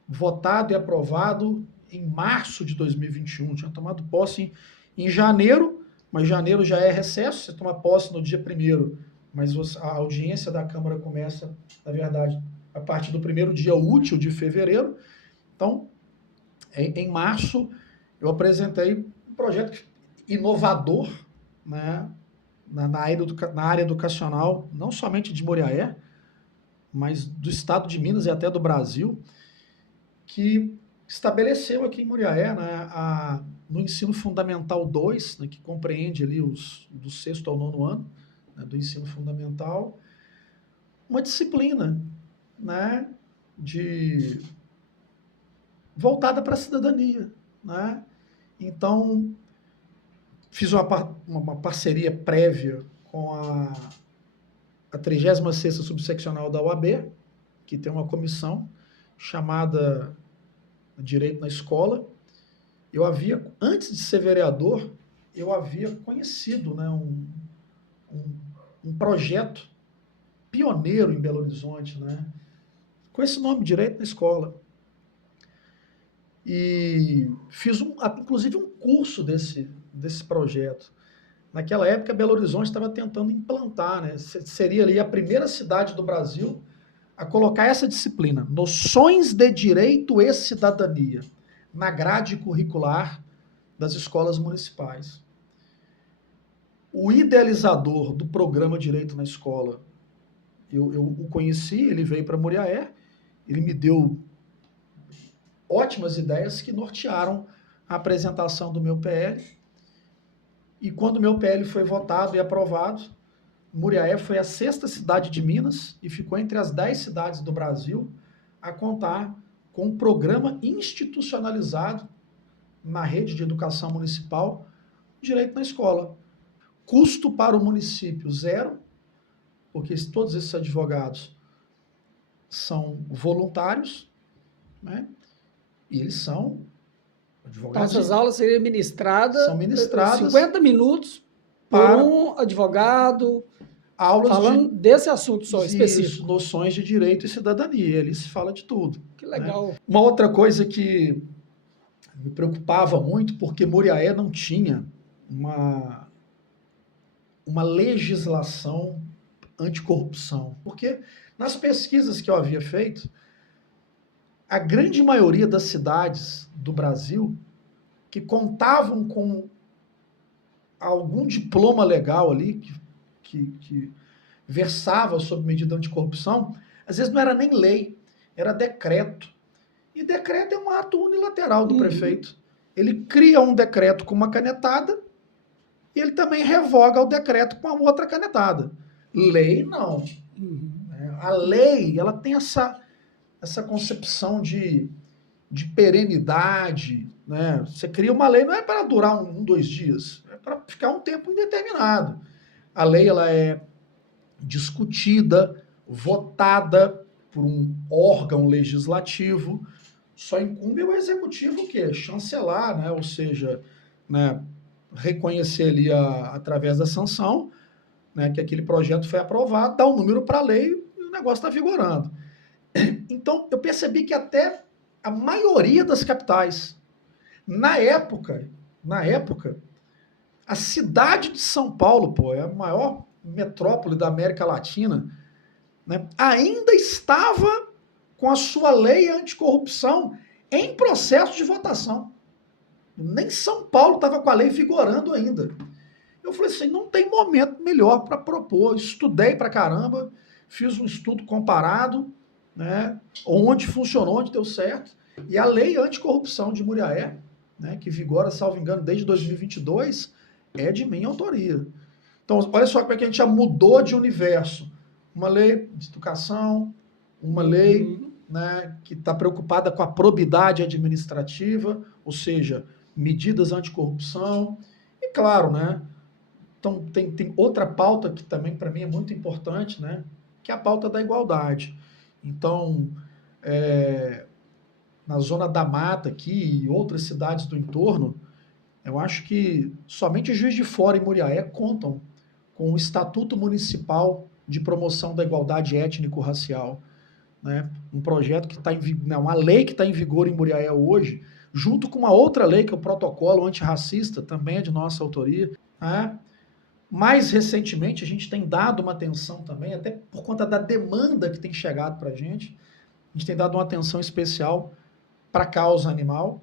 votado e aprovado em março de 2021. Tinha tomado posse em janeiro, mas janeiro já é recesso, você toma posse no dia 1º, mas a audiência da Câmara começa, na verdade, a partir do primeiro dia útil de fevereiro. Então, em março, eu apresentei um projeto inovador, né, na área educacional, não somente de Muriaé, mas do estado de Minas e até do Brasil, que estabeleceu aqui em Muriaé, né, no ensino fundamental 2, né, que compreende ali do 6º ao 9º ano, né, do ensino fundamental, uma disciplina, né, voltada para a cidadania. Né? Então, fiz uma parceria prévia com a a 36ª subseccional da UAB, que tem uma comissão chamada Direito na Escola. Eu havia, antes de ser vereador, eu havia conhecido, né, um projeto pioneiro em Belo Horizonte, né, com esse nome, Direito na Escola. E fiz, inclusive, um curso desse projeto. Naquela época, Belo Horizonte estava tentando implantar, né, seria ali a primeira cidade do Brasil a colocar essa disciplina, Noções de Direito e Cidadania, na grade curricular das escolas municipais. O idealizador do programa Direito na Escola, eu o conheci, ele veio para Muriaé, ele me deu ótimas ideias que nortearam a apresentação do meu PL. E quando o meu PL foi votado e aprovado, Muriaé foi a 6ª cidade de Minas e ficou entre as 10 cidades do Brasil a contar com um programa institucionalizado na rede de educação municipal, Direito na Escola. Custo para o município zero, porque todos esses advogados são voluntários, né? E eles são advogados. Então, essas aulas seriam ministradas, são ministradas 50 minutos para um advogado, falando desse assunto só específico. Noções de direito e cidadania, ali se fala de tudo. Que legal. Né? Uma outra coisa que me preocupava muito, porque Muriaé não tinha uma legislação anticorrupção. Porque nas pesquisas que eu havia feito, a grande maioria das cidades do Brasil que contavam com algum diploma legal ali, que versava sobre medida anticorrupção, às vezes não era nem lei, era decreto. E decreto é um ato unilateral do prefeito. Ele cria um decreto com uma canetada e ele também revoga o decreto com a outra canetada. Lei, não. A lei, ela tem essa concepção de perenidade, né? Você cria uma lei, não é para durar 2 dias, é para ficar um tempo indeterminado. A lei, ela é discutida, votada por um órgão legislativo, só incumbe ao executivo o quê? Chancelar, né? Ou seja, né, reconhecer ali através da sanção, né, que aquele projeto foi aprovado, dar um número para a lei e o negócio está vigorando. Então, eu percebi que até a maioria das capitais, na época, a cidade de São Paulo, pô, é a maior metrópole da América Latina, né, ainda estava com a sua lei anticorrupção em processo de votação. Nem São Paulo estava com a lei vigorando ainda. Eu falei assim, não tem momento melhor para propor. Estudei pra caramba, fiz um estudo comparado, né, onde funcionou, onde deu certo. E a lei anticorrupção de Muriaé, né, que vigora, salvo engano, desde 2022, é de minha autoria. Então, olha só como é que a gente já mudou de universo. Uma lei de educação, uma lei, né, que está preocupada com a probidade administrativa, ou seja, medidas anticorrupção. E claro, né, então tem outra pauta que também para mim é muito importante, né, que é a pauta da igualdade. Então, na Zona da Mata aqui e outras cidades do entorno, eu acho que somente Juiz de Fora e Muriaé contam com o Estatuto Municipal de Promoção da Igualdade Étnico-Racial, né? Um projeto que está uma lei que está em vigor em Muriaé hoje, junto com uma outra lei, que é o Protocolo Antirracista, também é de nossa autoria, né? Mais recentemente, a gente tem dado uma atenção também, até por conta da demanda que tem chegado para a gente tem dado uma atenção especial para a causa animal.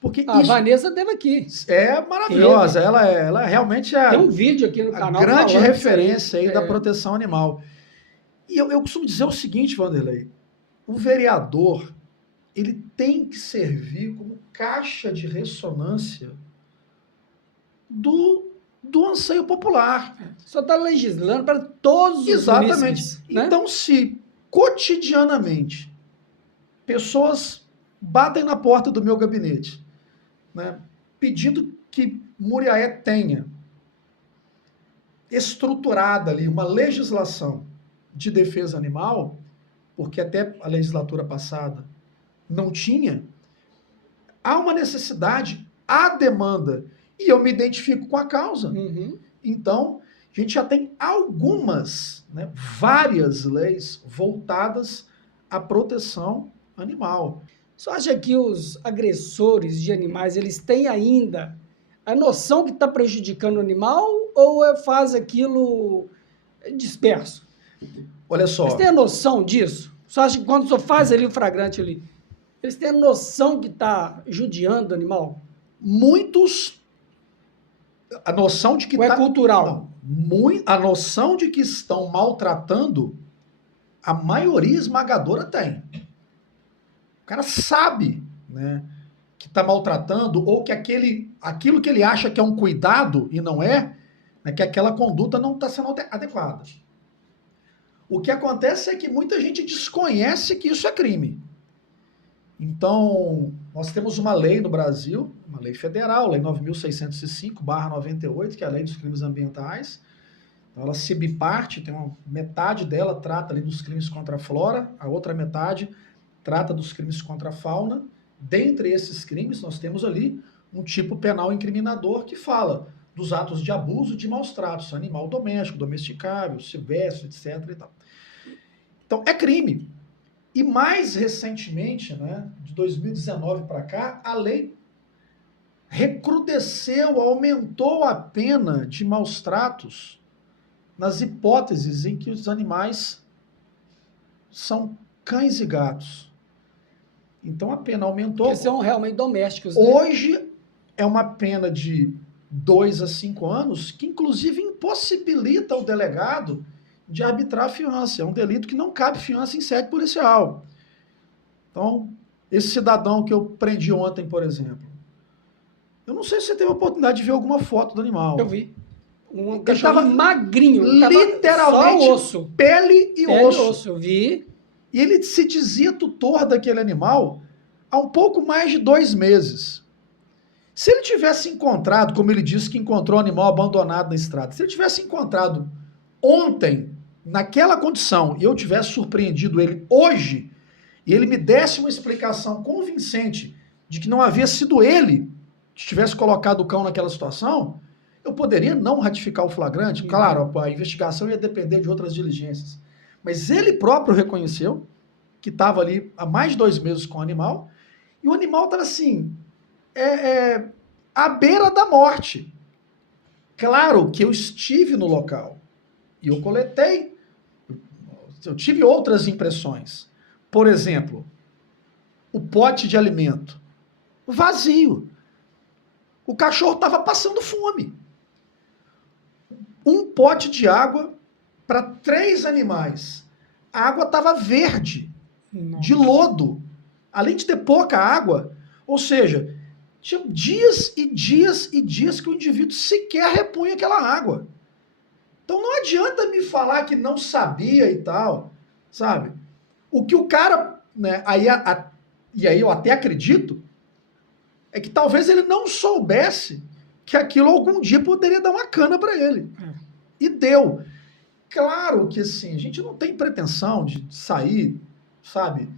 Porque a Vanessa teve aqui. É maravilhosa, ela realmente é tem um vídeo aqui no canal a grande referência aí da proteção animal. E eu costumo dizer o seguinte, Vanderlei, o vereador, ele tem que servir como caixa de ressonância do anseio popular. Só está legislando para todos os munícipes, né? Então, se cotidianamente pessoas batem na porta do meu gabinete, né, pedindo que Muriaé tenha estruturada ali uma legislação de defesa animal, porque até a legislatura passada não tinha, há uma necessidade, há demanda, e eu me identifico com a causa. Uhum. Então, a gente já tem algumas, né, várias leis voltadas à proteção animal. Você acha que os agressores de animais, eles têm ainda a noção que está prejudicando o animal ou faz aquilo disperso? Olha Eles só, têm a noção disso? Você acha que quando você faz ali o flagrante ali, eles têm a noção que está judiando o animal? muitos, a noção de que Ou é cultural? a noção de que estão maltratando, a maioria esmagadora tem. O cara sabe, né, que está maltratando ou que aquilo que ele acha que é um cuidado e não é, né, que aquela conduta não está sendo adequada. O que acontece é que muita gente desconhece que isso é crime. Então, nós temos uma lei no Brasil, uma lei federal, Lei 9.605/98, que é a Lei dos Crimes Ambientais. Então, ela se biparte, tem uma metade dela trata ali dos crimes contra a flora, a outra metade trata dos crimes contra a fauna. Dentre esses crimes, nós temos ali um tipo penal incriminador que fala dos atos de abuso, de maus tratos, animal doméstico, domesticável, silvestre, etc. E tal. Então, é crime. E mais recentemente, né, de 2019 para cá, a lei recrudesceu, aumentou a pena de maus tratos nas hipóteses em que os animais são cães e gatos. Então a pena aumentou. Porque são realmente domésticos, né? Hoje é uma pena de 2 a 5 anos, que inclusive impossibilita o delegado de arbitrar a fiança. É um delito que não cabe fiança em sede policial. Então, esse cidadão que eu prendi ontem, por exemplo, eu não sei se você teve a oportunidade de ver alguma foto do animal. Eu vi. Um Ele cachorro tava magrinho. literalmente Só osso. pele e Pele e osso. osso, eu vi. E ele se dizia tutor daquele animal há um pouco mais de 2 meses. Se ele tivesse encontrado, como ele disse que encontrou o animal abandonado na estrada, se ele tivesse encontrado ontem, naquela condição, e eu tivesse surpreendido ele hoje, e ele me desse uma explicação convincente de que não havia sido ele que tivesse colocado o cão naquela situação, eu poderia não ratificar o flagrante. Claro, a investigação ia depender de outras diligências. Mas ele próprio reconheceu que estava ali há mais de 2 meses com o animal, e o animal estava assim, à beira da morte. Claro que eu estive no local, e eu coletei, eu tive outras impressões. Por exemplo, o pote de alimento vazio. O cachorro estava passando fome. Um pote de água para 3 animais. A água estava verde, de lodo. Além de ter pouca água, ou seja, tinha dias e dias e dias que o indivíduo sequer repunha aquela água. Então não adianta me falar que não sabia e tal, sabe? O que o cara, né, e aí eu até acredito, é que talvez ele não soubesse que aquilo algum dia poderia dar uma cana para ele. E deu. Claro que assim, a gente não tem pretensão de sair, sabe,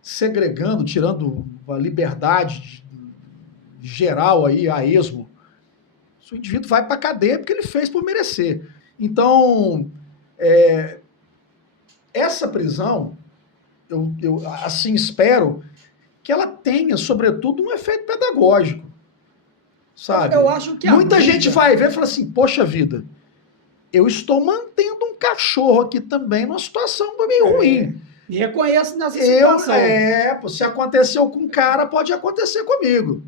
segregando, tirando a liberdade geral aí a esmo. O indivíduo vai para a cadeia porque ele fez por merecer. Então, essa prisão, eu assim espero que ela tenha, sobretudo, um efeito pedagógico, sabe? Eu acho que muita gente vai ver e fala assim, poxa vida, eu estou mantendo um cachorro aqui também numa situação meio ruim. E reconhece nessa situação. Se aconteceu com um cara, pode acontecer comigo.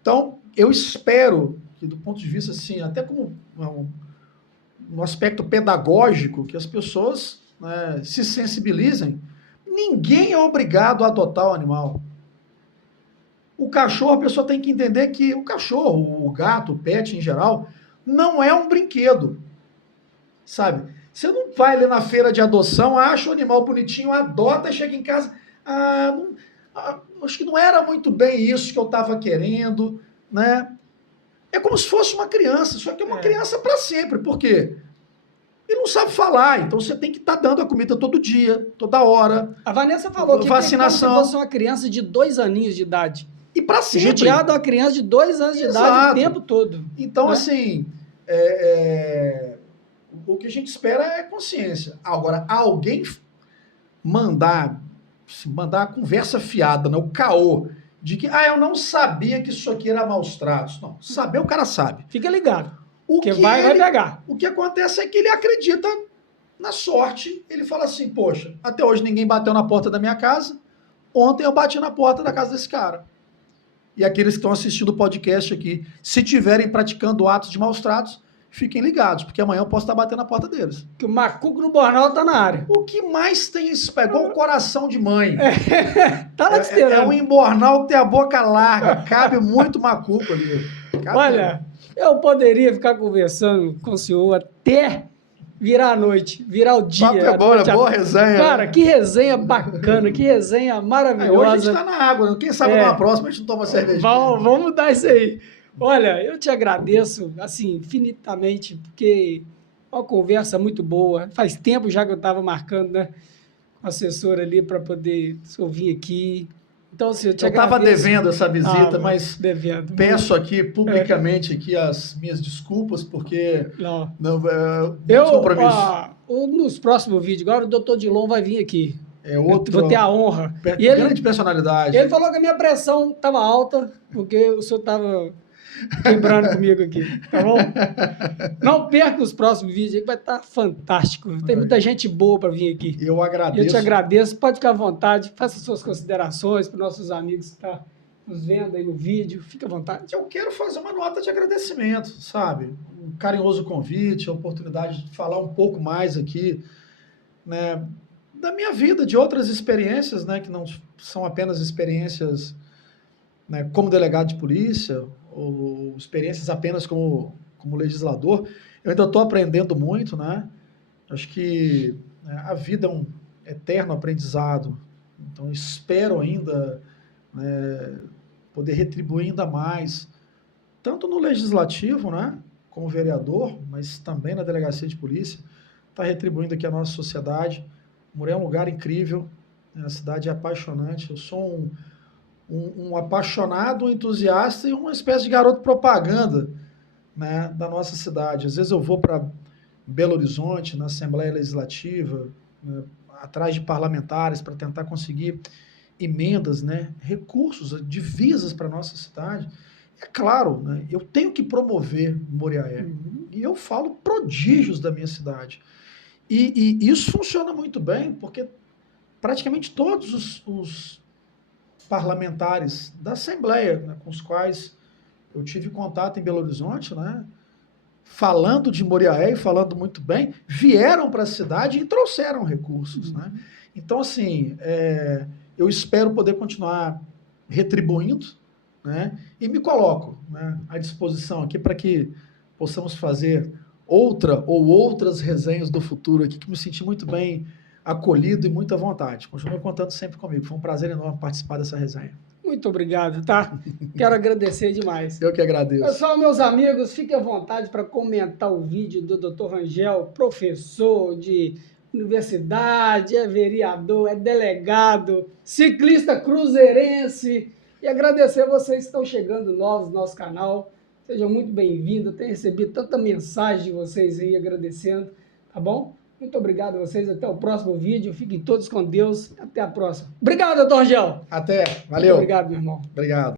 Então, eu espero que, do ponto de vista, assim, até como no aspecto pedagógico, que as pessoas, né, se sensibilizem. Ninguém é obrigado a adotar o animal. O cachorro, a pessoa tem que entender que o cachorro, o gato, o pet em geral, não é um brinquedo, sabe? Você não vai ali na feira de adoção, acha o animal bonitinho, adota e chega em casa, acho que não era muito bem isso que eu estava querendo, né? É como se fosse uma criança, só que é uma criança para sempre. Por quê? Ele não sabe falar, então você tem que estar dando a comida todo dia, toda hora. A Vanessa falou que vacinação. Tem como se fosse uma criança de 2 aninhos de idade. E para sempre. Judiado uma criança de 2 anos de idade o tempo todo. Então, né? assim, o que a gente espera é consciência. Agora, alguém mandar a conversa fiada, né, o caô, de que, eu não sabia que isso aqui era maus tratos. Não, saber o cara sabe. Fica ligado. Porque vai pegar. O que acontece é que ele acredita na sorte. Ele fala assim, poxa, até hoje ninguém bateu na porta da minha casa. Ontem eu bati na porta da casa desse cara. E aqueles que estão assistindo o podcast aqui, se tiverem praticando atos de maus tratos, fiquem ligados, porque amanhã eu posso estar batendo na porta deles. Que o macuco no Bornal tá na área. O que mais tem isso? É igual o coração de mãe. Tá lá te esperando. É um embornal que tem a boca larga, cabe muito macuco ali. Olha, eu poderia ficar conversando com o senhor até virar a noite, virar o dia. É bom, é boa resenha. Cara, que resenha bacana, que resenha maravilhosa. Hoje a gente tá na água, quem sabe numa próxima a gente não toma cerveja. Vamos mudar isso aí. Olha, eu te agradeço, assim, infinitamente, porque é uma conversa muito boa. Faz tempo já que eu estava marcando, né, com o assessor ali para poder vir aqui. Então, assim, eu estava devendo essa visita, mas devendo. Peço aqui publicamente aqui as minhas desculpas, porque não compromisso. Nos próximos vídeos, agora o doutor Dilon vai vir aqui. Vou ter a honra. Grande personalidade. Ele falou que a minha pressão estava alta, porque o senhor estava quebrando comigo aqui, tá bom? Não perca os próximos vídeos, que vai estar fantástico. Tem muita gente boa para vir aqui. Eu agradeço. Eu te agradeço. Pode ficar à vontade, faça suas considerações para os nossos amigos que estão nos vendo aí no vídeo. Fique à vontade. Eu quero fazer uma nota de agradecimento, sabe? Um carinhoso convite, a oportunidade de falar um pouco mais aqui, né, da minha vida, de outras experiências, né, que não são apenas experiências, né, como delegado de polícia, ou experiências apenas como legislador. Eu ainda estou aprendendo muito, né? Acho que a vida é um eterno aprendizado. Então, espero ainda poder retribuir ainda mais, tanto no legislativo, né, como vereador, mas também na delegacia de polícia, está retribuindo aqui a nossa sociedade. Muré é um lugar incrível, a cidade é apaixonante. Eu sou um apaixonado, um entusiasta e uma espécie de garoto propaganda, né, da nossa cidade. Às vezes eu vou para Belo Horizonte, na Assembleia Legislativa, né, atrás de parlamentares para tentar conseguir emendas, né, recursos, divisas para a nossa cidade. É claro, né, eu tenho que promover Muriaé. E eu falo prodígios da minha cidade. E isso funciona muito bem, porque praticamente todos os parlamentares da Assembleia, né, com os quais eu tive contato em Belo Horizonte, né, falando de Muriaé e falando muito bem, vieram para a cidade e trouxeram recursos. Né? Então, assim, eu espero poder continuar retribuindo, né, e me coloco, né, à disposição aqui para que possamos fazer outra ou outras resenhas do futuro aqui, que me senti muito bem acolhido e muita vontade. Continue contando sempre comigo. Foi um prazer enorme participar dessa resenha. Muito obrigado, tá? Quero agradecer demais. Eu que agradeço. Pessoal, meus amigos, fiquem à vontade para comentar o vídeo do Dr. Rangel, professor de universidade, é vereador, é delegado, ciclista cruzeirense. E agradecer a vocês que estão chegando novos no nosso canal. Sejam muito bem-vindos. Tenho recebido tanta mensagem de vocês aí agradecendo, tá bom? Muito obrigado a vocês. Até o próximo vídeo. Fiquem todos com Deus. Até a próxima. Obrigado, doutor Rangel. Até. Valeu. Muito obrigado, meu irmão. Obrigado.